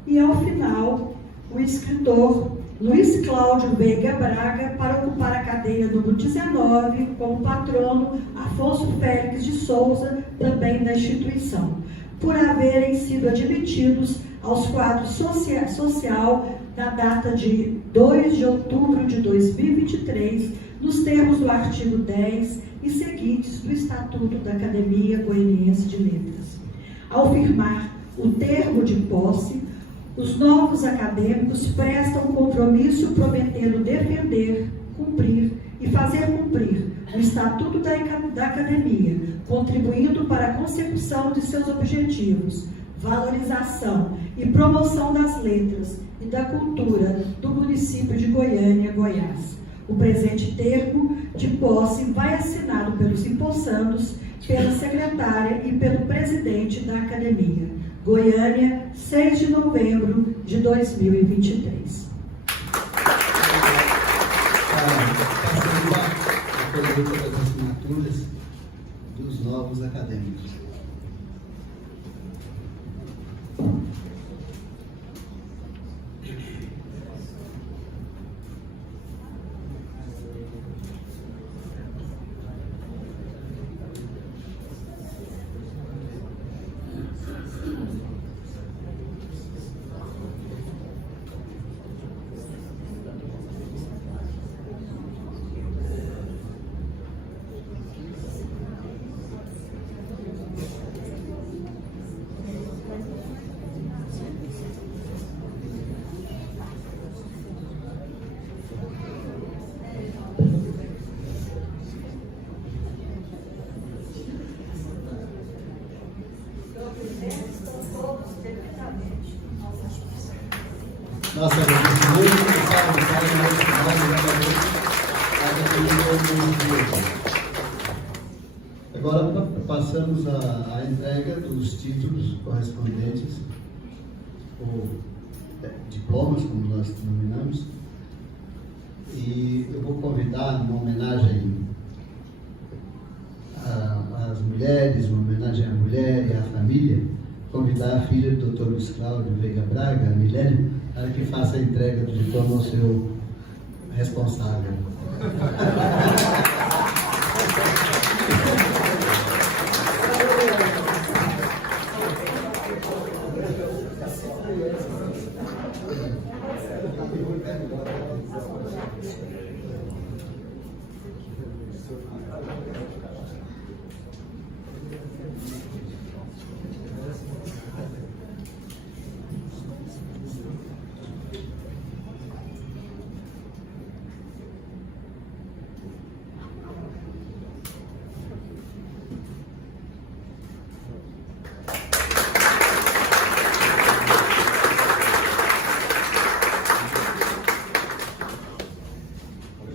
e ao final, o escritor Luiz Cláudio Veiga Braga, para ocupar a cadeira número 19, com o patrono Afonso Félix de Souza, também da instituição, por haverem sido admitidos aos quadros social na data de 2 de outubro de 2023, nos termos do artigo 10 e seguintes do Estatuto da Academia Goianiense de Letras. Ao firmar o termo de posse, os novos acadêmicos prestam compromisso prometendo defender, cumprir e fazer cumprir o Estatuto da Academia, contribuindo para a consecução de seus objetivos, valorização e promoção das letras e da cultura do município de Goiânia, Goiás. O presente termo de posse vai assinado pelos empossandos, pela secretária e pelo presidente da Academia. Goiânia, 6 de novembro de 2023. Passando a colheita das assinaturas dos novos acadêmicos. Nosso agradecimento, agora passamos à entrega dos títulos correspondentes, ou diplomas, como nós denominamos, e eu vou convidar, uma homenagem às mulheres, uma homenagem à mulher e à família, convidar a filha do Dr. Luiz Cláudio Veiga Braga, a Milene, para que faça a entrega do diploma ao seu responsável.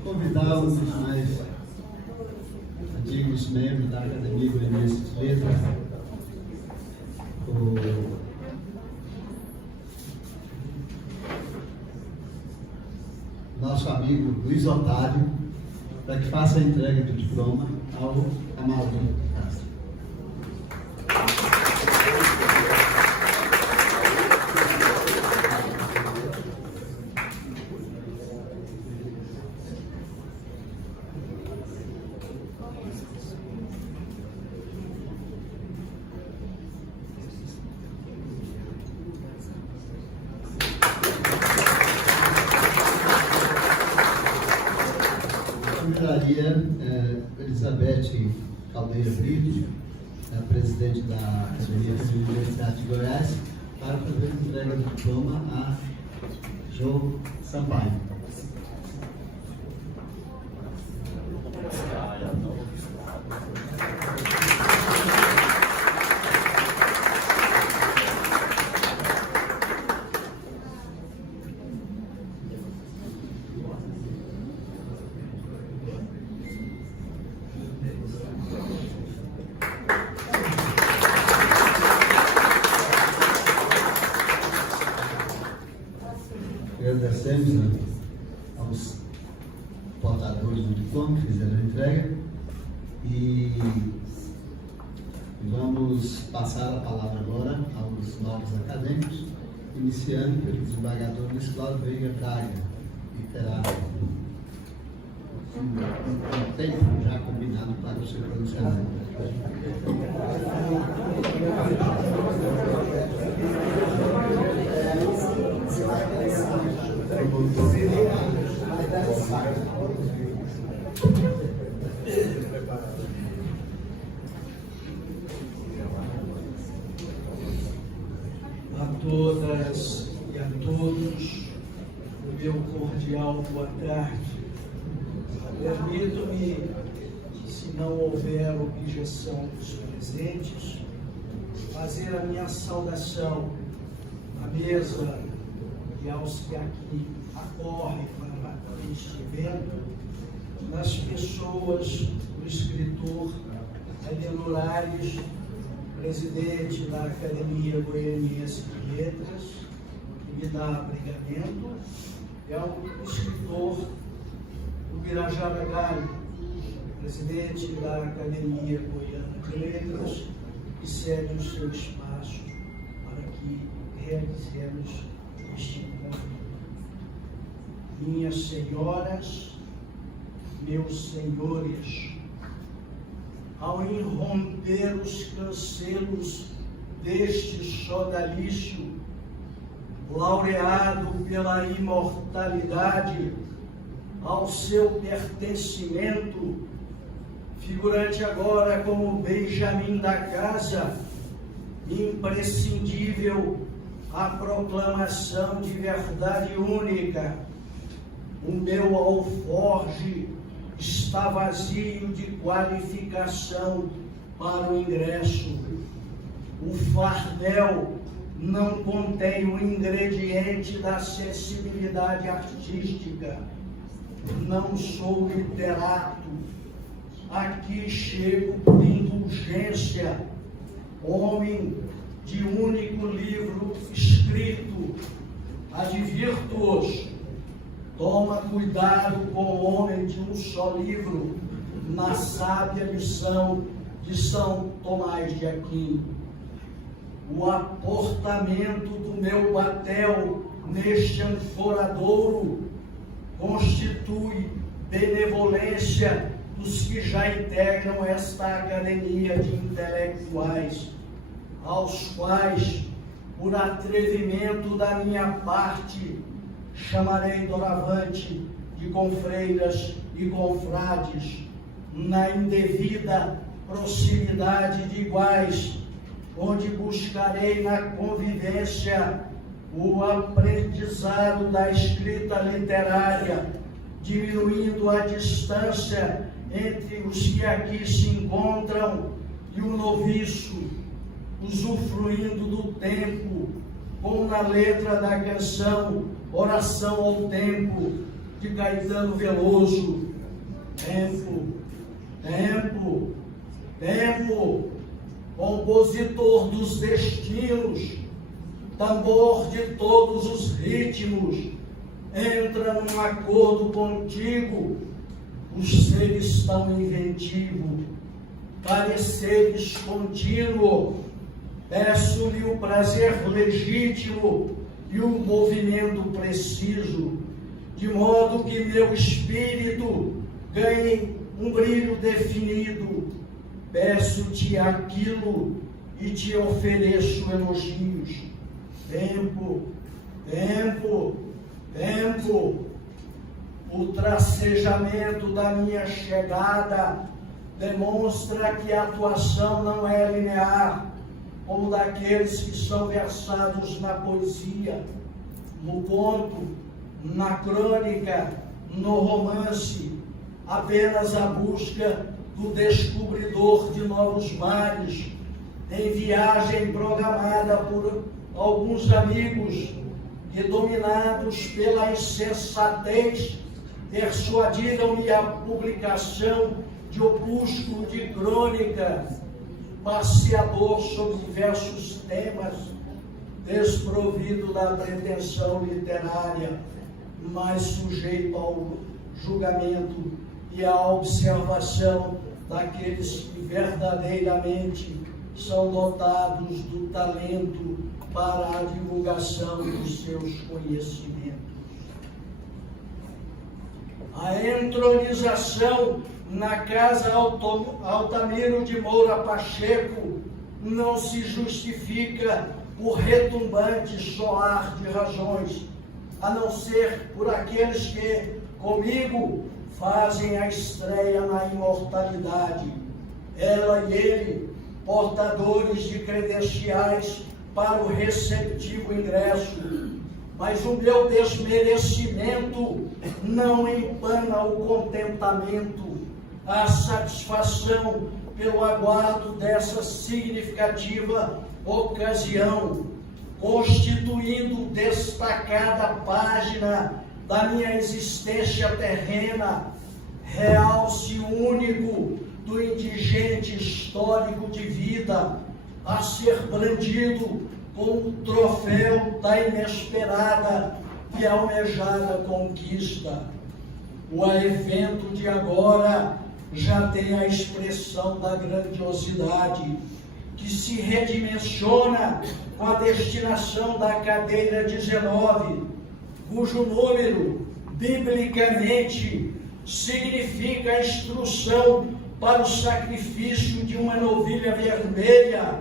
Convidar um dos mais antigos membros da Academia Goianiense de Letras, o nosso amigo Luiz Otávio, para que faça a entrega do diploma ao Amaldo Castro. Elizabeth Caldeira Brito, a presidente da Academia da Universidade de Goiás, para fazer a entrega do diploma a Jô Sampaio. Agradecemos aos portadores do diploma que fizeram a entrega e vamos passar a palavra agora aos novos acadêmicos, iniciando pelo desembargador Luiz Cláudio Veiga Braga, que terá um tempo já combinado para o seu pronunciamento. A todas e a todos, o meu cordial boa tarde. Permito-me, se não houver objeção dos presentes, fazer a minha saudação à mesa e aos que aqui acorrem para este evento, nas pessoas do escritor Adenor Ares, presidente da Academia Goianiense de Letras, que me dá abrigamento, é o escritor Ubirajara Galho, presidente da Academia Goiana de Letras, que cede o seu espaço para que realizemos este encontro. Minhas senhoras, meus senhores, ao irromper os cancelos deste sodalício, laureado pela imortalidade, ao seu pertencimento, figurante agora como Benjamin da casa, imprescindível a proclamação de verdade única. O meu alforge está vazio de qualificação para o ingresso. O fardel não contém o ingrediente da sensibilidade artística. Não sou literato. Aqui chego por indulgência, homem de único livro escrito. Advirto-os, toma cuidado com o homem de um só livro, na sábia lição de São Tomás de Aquino. O aportamento do meu batel neste anforadouro constitui benevolência dos que já integram esta academia de intelectuais, aos quais, por atrevimento da minha parte, chamarei doravante de confreiras e confrades, na indevida proximidade de iguais, onde buscarei na convivência o aprendizado da escrita literária, diminuindo a distância entre os que aqui se encontram e o noviço, usufruindo do tempo, como na letra da canção Oração ao Tempo, de Caetano Veloso. Tempo, tempo, tempo, compositor dos destinos, tambor de todos os ritmos, entra num acordo contigo, os seres tão inventivos, pareceres contínuo, peço-lhe o prazer legítimo e o movimento preciso, de modo que meu espírito ganhe um brilho definido. Peço-te aquilo e te ofereço elogios. Tempo, tempo, tempo. O tracejamento da minha chegada demonstra que a atuação não é linear, como daqueles que são versados na poesia, no conto, na crônica, no romance, apenas a busca do descobridor de novos mares, em viagem programada por alguns amigos que, dominados pela insensatez, persuadiram-me a publicação de opúsculo de crônica, passeador sobre diversos temas, desprovido da pretensão literária, mas sujeito ao julgamento e à observação daqueles que verdadeiramente são dotados do talento para a divulgação dos seus conhecimentos. A entronização na casa Altamiro de Moura Pacheco não se justifica por retumbante soar de razões, a não ser por aqueles que, comigo, fazem a estreia na imortalidade. Ela e ele, portadores de credenciais para o receptivo ingresso. Mas o meu desmerecimento não empana o contentamento, a satisfação pelo aguardo dessa significativa ocasião, constituindo destacada página da minha existência terrena, realce único do indigente histórico de vida, a ser brandido como troféu da inesperada e almejada conquista. O evento de agora já tem a expressão da grandiosidade, que se redimensiona com a destinação da cadeira 19, cujo número, biblicamente, significa a instrução para o sacrifício de uma novilha vermelha,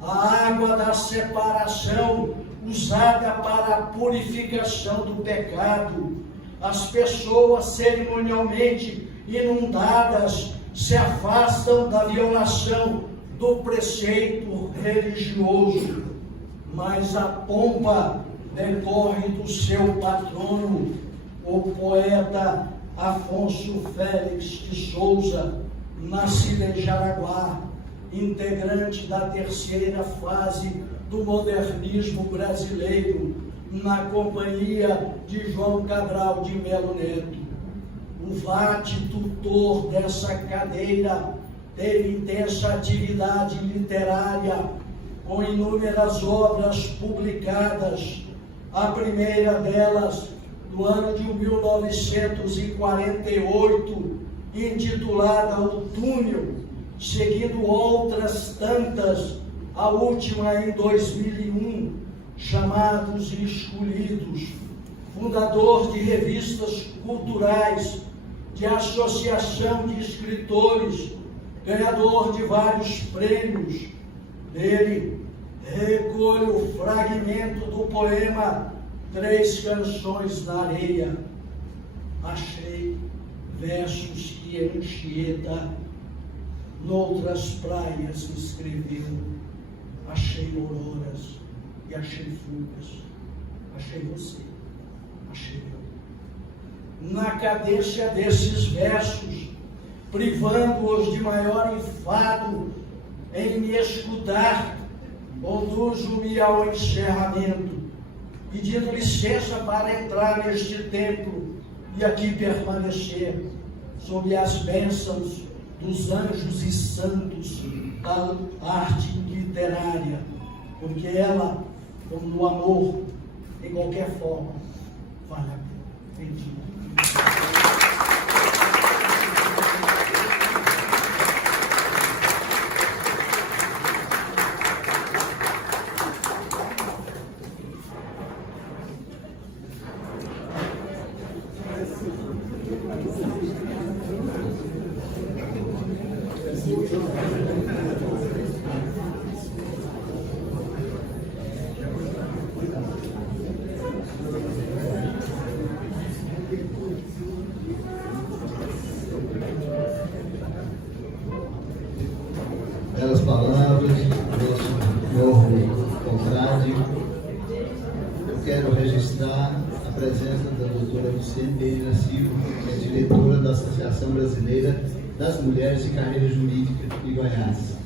a água da separação usada para a purificação do pecado. As pessoas cerimonialmente inundadas se afastam da violação do preceito religioso, mas a pompa decorre do seu patrono, o poeta Afonso Félix de Souza, nascido em Jaraguá, integrante da terceira fase do modernismo brasileiro, na companhia de João Cabral de Melo Neto. O vate tutor dessa cadeira teve intensa atividade literária, com inúmeras obras publicadas, a primeira delas no ano de 1948, intitulada O Túnel, seguindo outras tantas, a última em 2001, Chamados e Escolhidos, fundador de revistas culturais, de associação de escritores, ganhador de vários prêmios. Dele, recolho o fragmento do poema Três Canções na Areia. Achei versos que Anchieta, noutras praias, escreveu. Achei auroras e achei fugas. Achei você, achei eu. Na cadência desses versos, privando-os de maior enfado em me escutar, conduzo-me ao encerramento, pedindo licença para entrar neste templo e aqui permanecer, sob as bênçãos dos anjos e santos da arte literária, porque ela, como no amor, em qualquer forma, vale a pena. Bendito. Belas palavras, nosso nobre confrade. Eu quero registrar a presença da doutora Vicente Pereira Silva, que é diretora da Associação Brasileira das Mulheres de Carreira Jurídica de Goiás.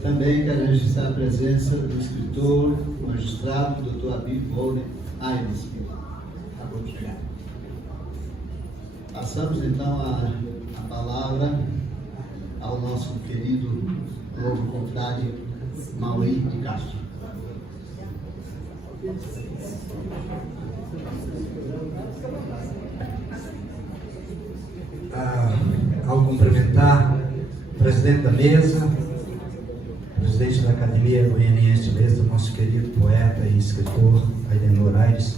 Também quero registrar a presença do escritor, magistrado, doutor Abílio Volner Aires. Acabou de chegar. Passamos então a palavra ao nosso querido novo confrade Mauri de Castro. Ao cumprimentar o presidente da mesa, presidente da Academia Goianiense de Letras, nosso querido poeta e escritor Aidenor Aires,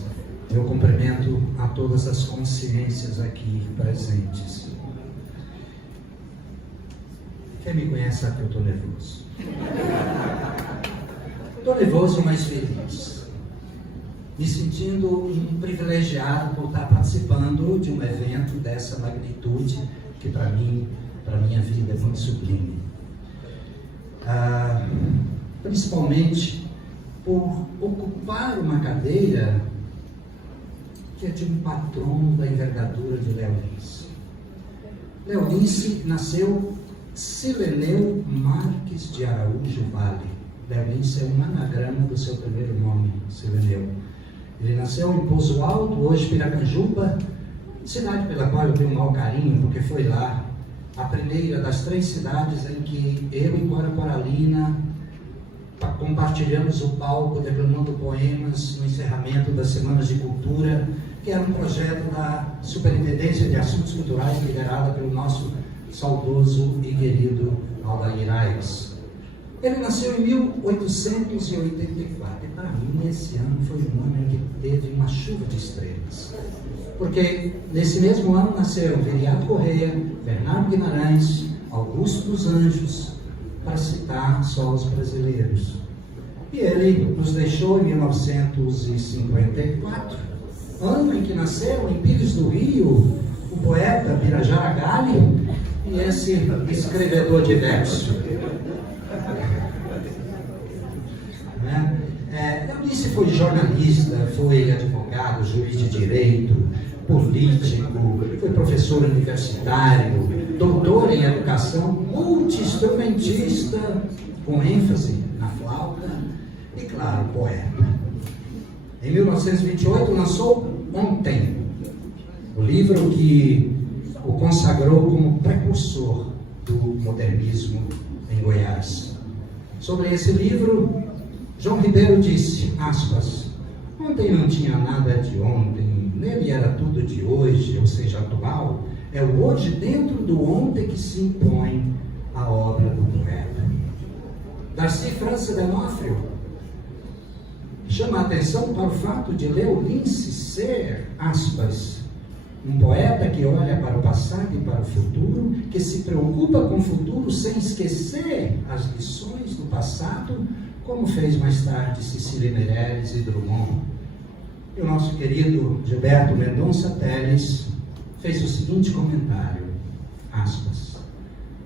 eu cumprimento a todas as consciências aqui presentes. Quem me conhece sabe que eu estou nervoso. Estou nervoso, mas feliz. Me sentindo um privilegiado por estar participando de um evento dessa magnitude, que para mim, para minha vida, é muito sublime. Principalmente por ocupar uma cadeira que é de um patrono da envergadura de Léo Lins. Léo Lins nasceu Sileneu Marques de Araújo Vale. Léo Lins é um anagrama do seu primeiro nome, Sileneu. Ele nasceu em Pouso Alto, hoje Piracanjuba, cidade pela qual eu tenho um mau carinho, porque foi lá a primeira das 3 cidades em que eu e Cora Coralina compartilhamos o palco declamando poemas no encerramento das Semanas de Cultura, que era um projeto da Superintendência de Assuntos Culturais liderada pelo nosso saudoso e querido Aldair Aires. Ele nasceu em 1884 e para mim esse ano foi um ano em que teve uma chuva de estrelas, porque nesse mesmo ano nasceram Viriato Correia, Bernardo Guimarães, Augusto dos Anjos, para citar só os brasileiros. E ele nos deixou em 1954, ano em que nasceram em Pires do Rio o poeta Birajara Galho e esse escrevedor de verso. Eunice foi jornalista, foi advogado, juiz de direito, político, foi professor universitário, doutor em educação, multi-instrumentista, com ênfase na flauta, e, claro, poeta. Em 1928 lançou Ontem, o livro que o consagrou como precursor do modernismo em Goiás. Sobre esse livro, João Ribeiro disse, aspas, ontem não tinha nada de ontem, nele era tudo de hoje, ou seja, atual. É o hoje dentro do ontem que se impõe a obra do poeta. Darcy França D'Onofrio chama a atenção para o fato de Léo Lins ser, aspas, um poeta que olha para o passado e para o futuro, que se preocupa com o futuro sem esquecer as lições do passado, como fez mais tarde Cecília Meirelles e Drummond. E o nosso querido Gilberto Mendonça Teles fez o seguinte comentário, aspas,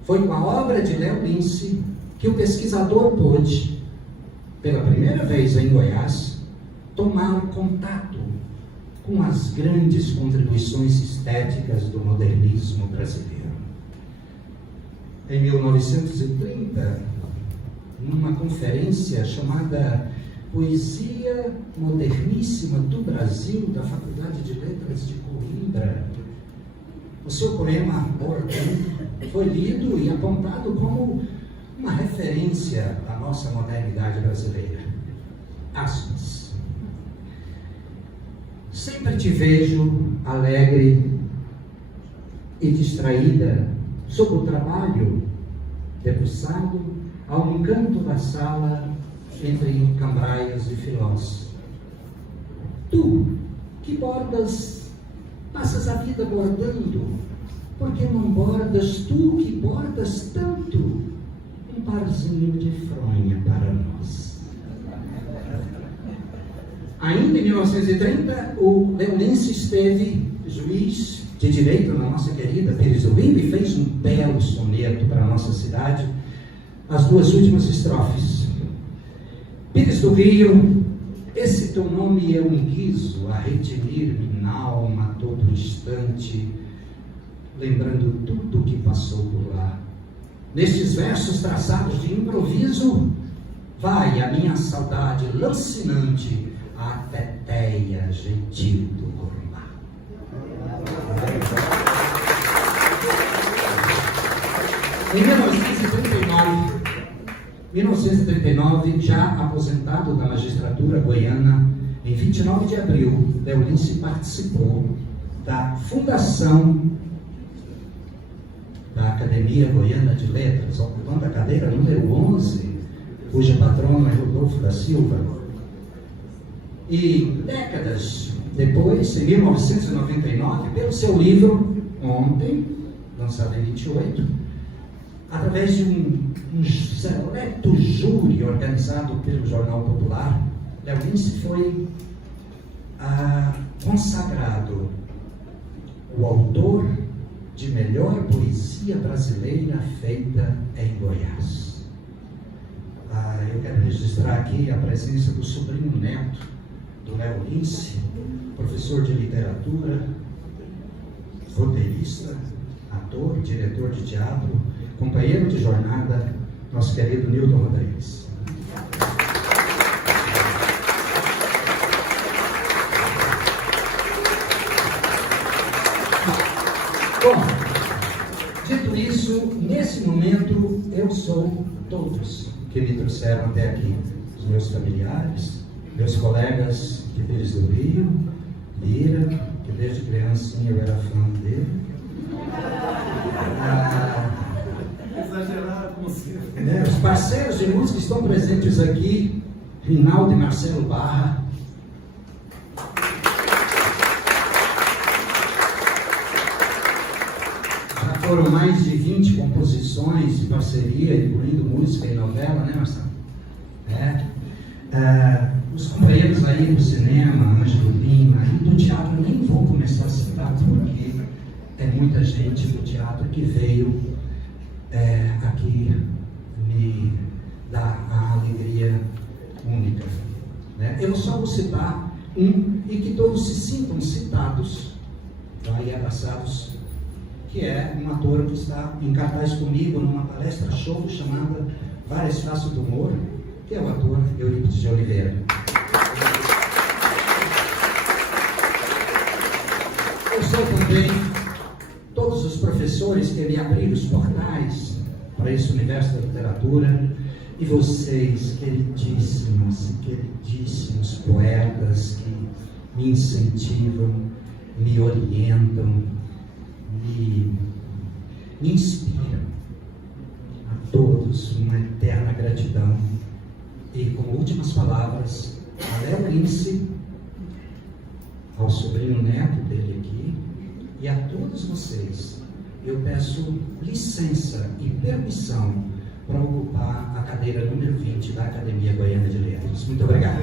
foi com a obra de Léo Lins que o pesquisador pôde, pela primeira vez em Goiás, tomar contato com as grandes contribuições estéticas do modernismo brasileiro. Em 1930, numa conferência chamada Poesia Moderníssima do Brasil, da Faculdade de Letras de Coimbra, o seu poema Bordão foi lido e apontado como uma referência à nossa modernidade brasileira. Aspas. Sempre te vejo alegre e distraída sob o trabalho, debruçado a um canto da sala entre cambraias e filós. Tu, que bordas, passas a vida bordando, por que não bordas tu que bordas tanto um parzinho de fronha para nós? Ainda em 1930, o Leonense teve juiz de direito na nossa querida Pires do Rio e fez um belo soneto para a nossa cidade, as duas últimas estrofes. Pires do Rio, esse teu nome é um guiso a redimir-me na alma a todo instante, lembrando tudo que passou por lá. Nestes versos traçados de improviso, vai a minha saudade lancinante à teteia gentil do Corumá. Em 1939, já aposentado da magistratura goiana, em 29 de abril, Léo Lins participou da fundação da Academia Goiana de Letras, ocupando a cadeira número 11, cuja patrona é Rodolfo da Silva. E décadas depois, em 1999, pelo seu livro Ontem, lançado em 28, através de um seleto júri organizado pelo Jornal Popular, Léo Lins foi consagrado o autor de melhor poesia brasileira feita em Goiás. Eu quero registrar aqui a presença do sobrinho neto do Léo Lins, professor de literatura, roteirista, ator, diretor de teatro, companheiro de jornada, nosso querido Nilton Rodrigues. Bom, dito isso, nesse momento eu sou todos que me trouxeram até aqui. Os meus familiares, meus colegas de Pires do Rio, Lira, que desde criancinha eu era fã dele. Os parceiros de música estão presentes aqui, Rinaldo e Marcelo Barra. Já foram mais de 20 composições de parceria, incluindo música e novela, né, Marcelo? Os companheiros aí do cinema, Ângelo Lima, e do teatro, nem vou começar a citar, porque é muita gente do teatro que veio aqui me dar a alegria única. Né? Eu só vou citar um, e que todos se sintam citados, tá? E abraçados, que é um ator que está em cartaz comigo numa palestra show chamada Várias Faces do Humor, que é o ator Eurípides de Oliveira. Eu sou também todos os professores que me abriram os portais para esse universo da literatura, e vocês, queridíssimos e queridíssimos poetas que me incentivam, me orientam, me inspiram. A todos uma eterna gratidão. E como últimas palavras, a Léo Lince, ao sobrinho neto dele aqui, e a todos vocês, eu peço licença e permissão para ocupar a cadeira número 20 da Academia Goiana de Letras. Muito obrigado.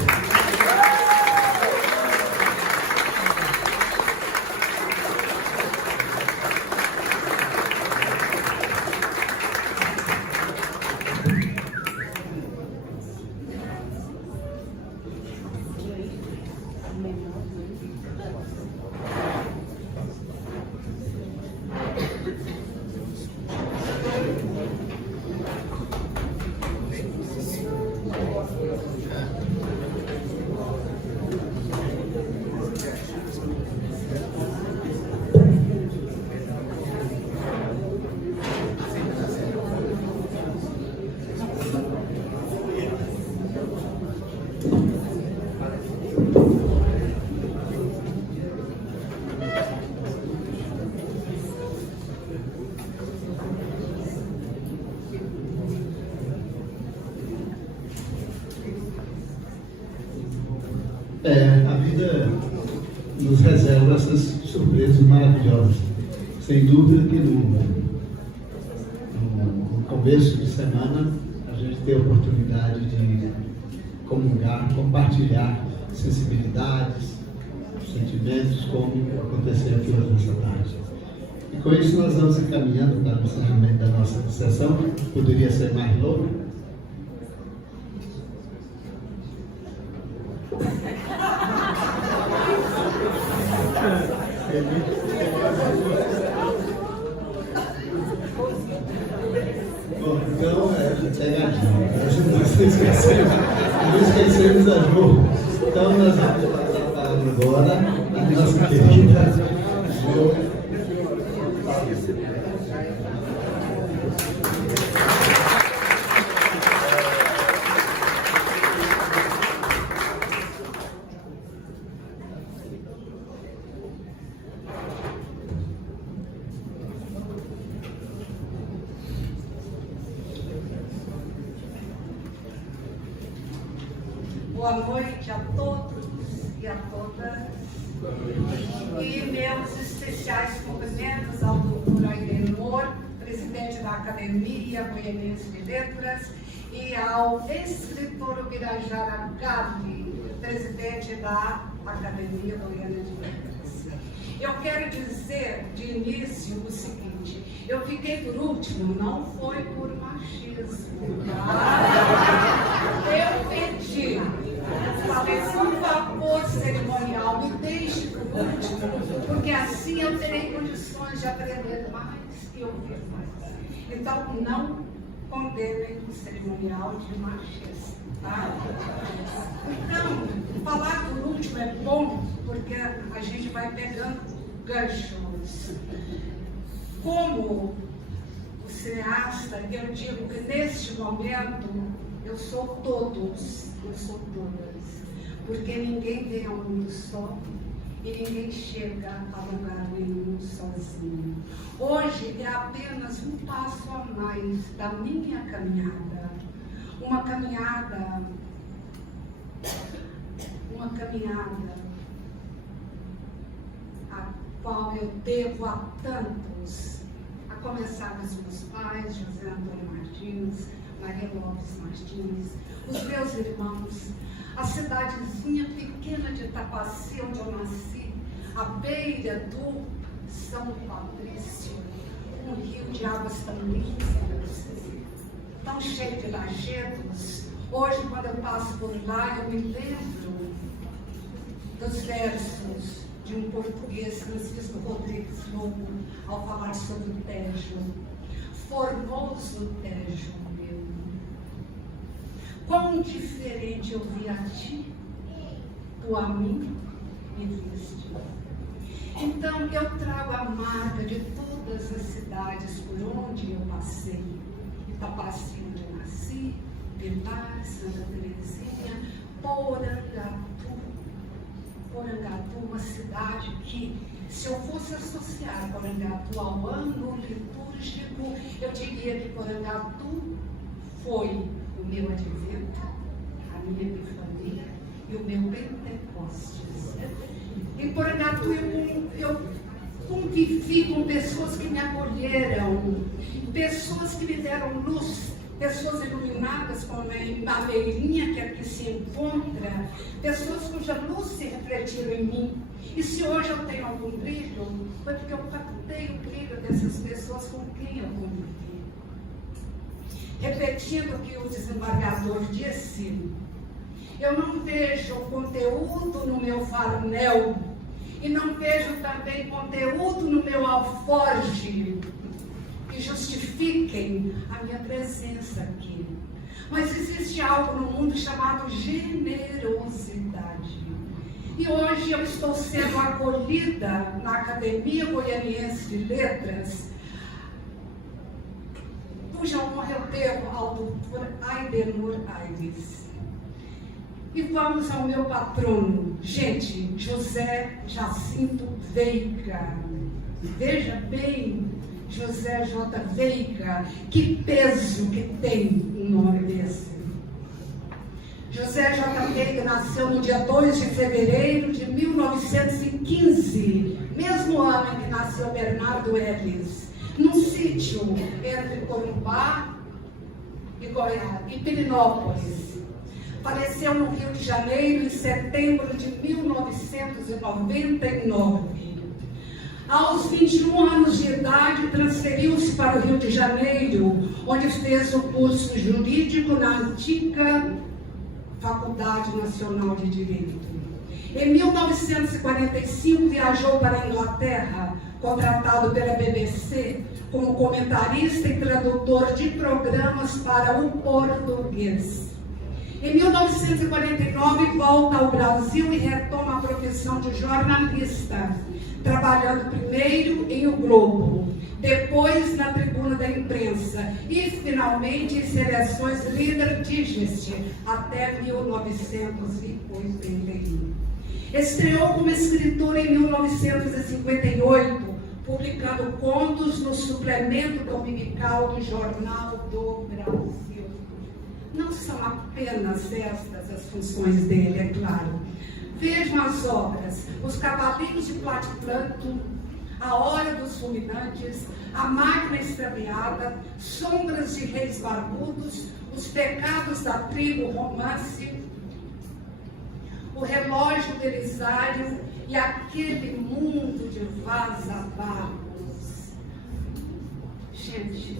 A vida nos reserva essas surpresas maravilhosas. Sem dúvida que no começo de semana a gente tem a oportunidade de comungar, compartilhar sensibilidades, sentimentos, como aconteceu aqui hoje nessa tarde. E com isso nós vamos encaminhando para o encerramento da nossa sessão. Poderia ser mais longo. Bom, então, pegadinha. Não esquecemos a Jo. Então, nós vamos passar a palavra agora à nossa querida Jo. Boa noite a todos e a todas. E meus especiais cumprimentos ao doutor Aidenor, presidente da Academia Goianense de Letras, e ao escritor Ubirajara Gabi, presidente da Academia Goiana de Letras. Eu quero dizer de início o seguinte: eu fiquei por último, não foi por machismo, tá? Eu pedi, falei, por favor, cerimonial, me deixe por último, porque assim eu terei condições de aprender mais e ouvir mais. Então, não condenem o cerimonial de machismo, tá? Então, falar por último é bom, porque a gente vai pegando ganchos. Como o cineasta, eu digo que neste momento eu sou todos, eu sou todas, porque ninguém vem ao mundo só e ninguém chega a lugar nenhum sozinho. Hoje é apenas um passo a mais da minha caminhada, uma caminhada a qual eu devo a tantos, a começar dos meus pais, José Antônio Martins, Maria Lopes Martins, os meus irmãos, a cidadezinha pequena de Tapaci, onde eu nasci, à beira do São Patrício, um rio de águas tão limpas, tão cheio de lajedos. Hoje, quando eu passo por lá, eu me lembro dos versos de um português, Francisco Rodrigues Lobo, ao falar sobre o Tejo. Formoso Tejo meu, Quão diferente eu vi a ti, tu a mim me viste. Então eu trago a marca de todas as cidades por onde eu passei. Itapaci, onde eu nasci, Pilar, Santa Terezinha, Porangatu. Porangatu, uma cidade que, se eu fosse associar Porangatu ao ano litúrgico, eu diria que Porangatu foi o meu advento, a minha epifania e o meu Pentecostes. Em Porangatu eu convivi com pessoas que me acolheram, pessoas que me deram luz, pessoas iluminadas como a Meirinha que aqui se encontra, pessoas cuja luz se refletiram em mim. E se hoje eu tenho algum brilho, foi porque eu captei o brilho dessas pessoas com quem eu convivi. Repetindo o que o desembargador disse, eu não vejo conteúdo no meu farnel e não vejo também conteúdo no meu alforje que justifiquem a minha presença aqui. Mas existe algo no mundo chamado generosidade. E hoje eu estou sendo acolhida na Academia Goianiense de Letras, cuja honra eu devo ao doutor Aidenor Aires. E vamos ao meu patrono, gente, José Jacinto Veiga. Veja bem, José J. Veiga, que peso que tem um nome desse. José J. Veiga nasceu no dia 2 de fevereiro de 1915, mesmo ano em que nasceu Bernardo Ellis, num sítio entre Corumbá e Pirinópolis. Faleceu no Rio de Janeiro em setembro de 1999. Aos 21 anos de idade, transferiu-se para o Rio de Janeiro, onde fez o curso jurídico na antiga Faculdade Nacional de Direito. Em 1945, viajou para a Inglaterra, contratado pela BBC como comentarista e tradutor de programas para o português. Em 1949, volta ao Brasil e retoma a profissão de jornalista, trabalhando primeiro em O Globo, depois na Tribuna da Imprensa e, finalmente, em Seleções Líder Digest, até 1981. Estreou como escritora em 1958, publicando contos no suplemento dominical do Jornal do Brasil. Não são apenas estas as funções dele, é claro. Vejam as obras: Os Cavalinhos de Platiplanto, A Hora dos Fulminantes, A Máquina Extraviada, Sombras de Reis Barbudos, Os Pecados da Tribo, Romance, O Relógio do Elisário e Aquele Mundo de Vaza-Barros. Gente,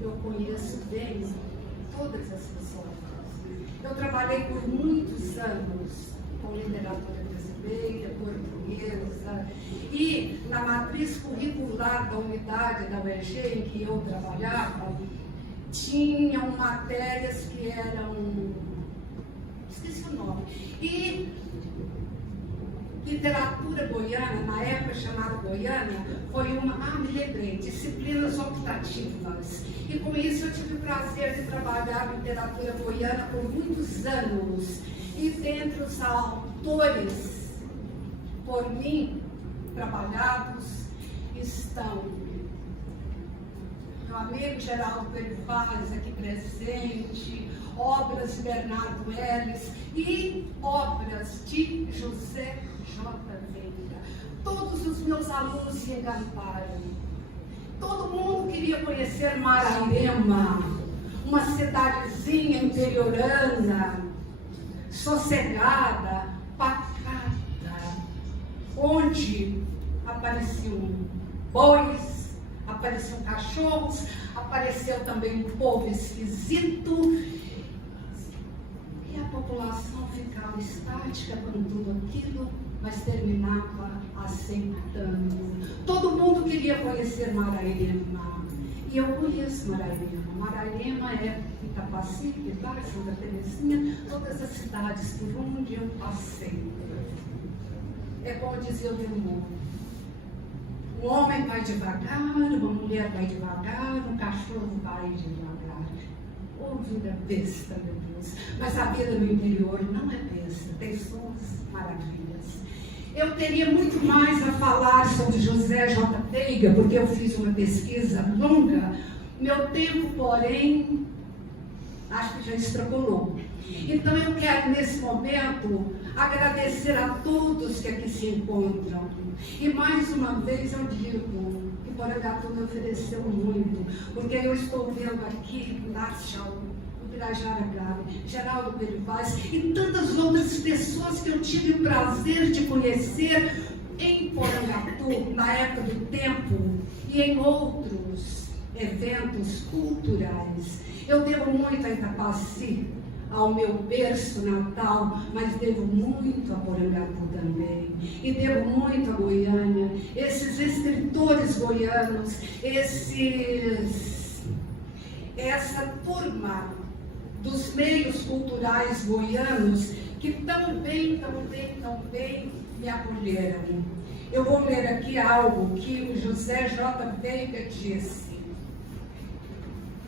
eu conheço bem todas essas obras. Eu trabalhei por muitos anos com literatura brasileira, portuguesa, e na matriz curricular da unidade da UEG em que eu trabalhava, tinham matérias que eram, esqueci o nome, e literatura goiana, na época chamada Goiânia, foi uma, me lembrei, disciplinas optativas. E com isso eu tive o prazer de trabalhar literatura goiana por muitos anos. E dentre os autores, por mim, trabalhados, estão meu amigo Geraldo Perivaz, aqui presente, obras de Bernardo Ellis e obras de José J. Veiga. Todos os meus alunos se encantaram. Todo mundo queria conhecer Marairema, uma cidadezinha interiorana, sossegada, pacata, onde apareciam bois, apareciam cachorros, apareceu também um povo esquisito, e a população ficava estática com tudo aquilo, mas terminava aceitando. Todo mundo queria conhecer Marairema. E eu conheço Maraima. Maraima é Itapaci, Pilar, Santa Terezinha, todas as cidades por onde eu passei. É como dizia o Demônio. Um homem vai devagar, uma mulher vai devagar, um cachorro vai devagar. Ô vida besta, meu Deus. Mas a vida no interior não é besta, tem suas maravilhas. Eu teria muito mais a falar sobre José J. Veiga, porque eu fiz uma pesquisa longa. Meu tempo, porém, acho que já extrapolou. Então eu quero, nesse momento, agradecer a todos que aqui se encontram. E mais uma vez eu digo que Porangatu me ofereceu muito, porque eu estou vendo aqui Marshall, o Pirajara Gabi, Geraldo Perivaz e tantas outras pessoas que eu tive o prazer de conhecer em Porangatu, na época do tempo, e em outros eventos culturais. Eu devo muito a Itapaci, ao meu berço natal, mas devo muito a Porangatu também. E devo muito a Goiânia, esses escritores goianos, essa turma dos meios culturais goianos que tão bem me acolheram. Eu vou ler aqui algo que o José J. Veiga disse.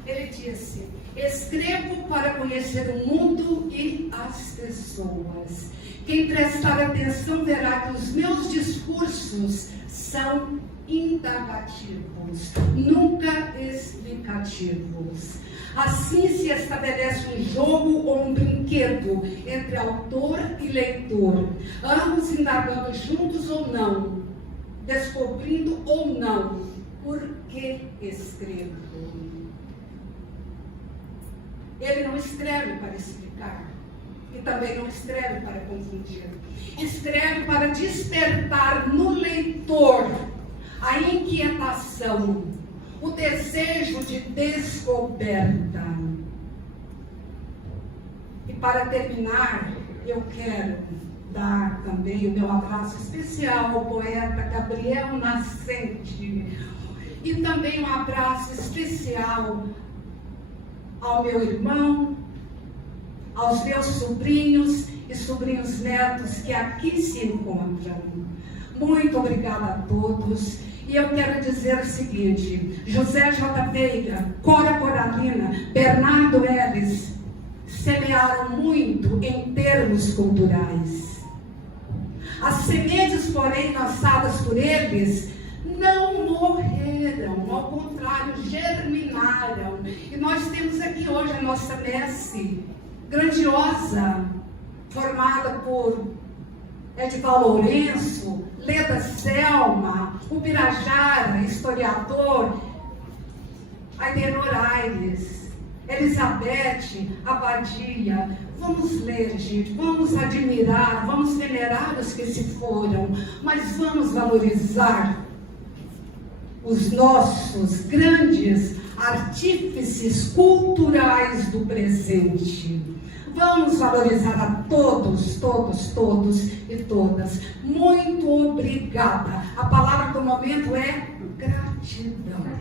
Ele disse: escrevo para conhecer o mundo e as pessoas. Quem prestar atenção verá que os meus discursos são indagativos, nunca explicativos. Assim se estabelece um jogo ou um brinquedo entre autor e leitor, ambos indagando juntos ou não, descobrindo ou não por que escrevo. Ele não escreve para explicar e também não escreve para confundir. Escreve para despertar no leitor a inquietação, o desejo de descoberta. E para terminar, eu quero dar também o meu abraço especial ao poeta Gabriel Nascente e também um abraço especial ao meu irmão, aos meus sobrinhos e sobrinhos netos que aqui se encontram. Muito obrigada a todos. E eu quero dizer o seguinte: José J. Veiga, Cora Coralina, Bernardo Ellis semearam muito em termos culturais. As sementes, porém, lançadas por eles não morreram, ao contrário, germinaram. E nós temos aqui hoje a nossa messe grandiosa, formada por Edival Lourenço, Leda Selma, o Pirajara, historiador, Aidenor Aires, Elizabeth, Abadia. Vamos ler, gente, vamos admirar, vamos venerar os que se foram, mas vamos valorizar os nossos grandes artífices culturais do presente. Vamos valorizar a todos, todos, todos e todas. Muito obrigada. A palavra do momento é gratidão.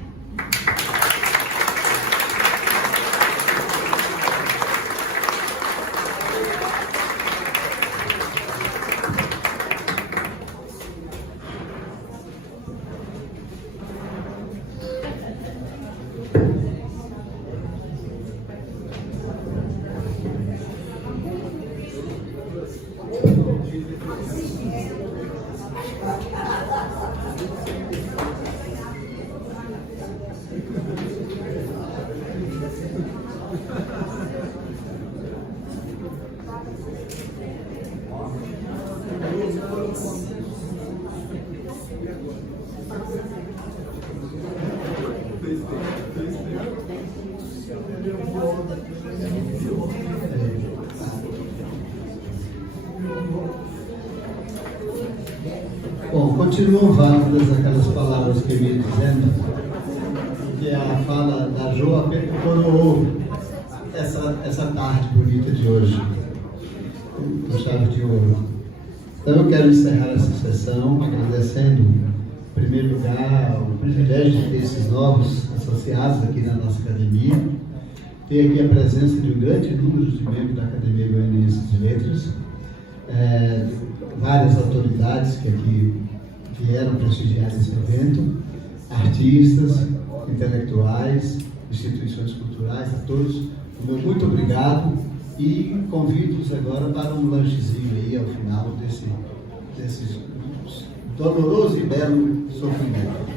Bom, continuam válidas aquelas palavras que eu ia dizendo, que é a fala da Joa coroou essa tarde bonita de hoje, com chave de ouro. Então eu quero encerrar essa sessão agradecendo, em primeiro lugar, o privilégio de ter esses novos associados aqui na nossa academia. Tem aqui a presença de um grande número de membros da Academia Goianiense de Letras, várias autoridades que aqui vieram prestigiar esse evento, artistas, intelectuais, instituições culturais, a todos, o meu muito obrigado e convido-os agora para um lanchezinho aí ao final desse doloroso e belo sofrimento.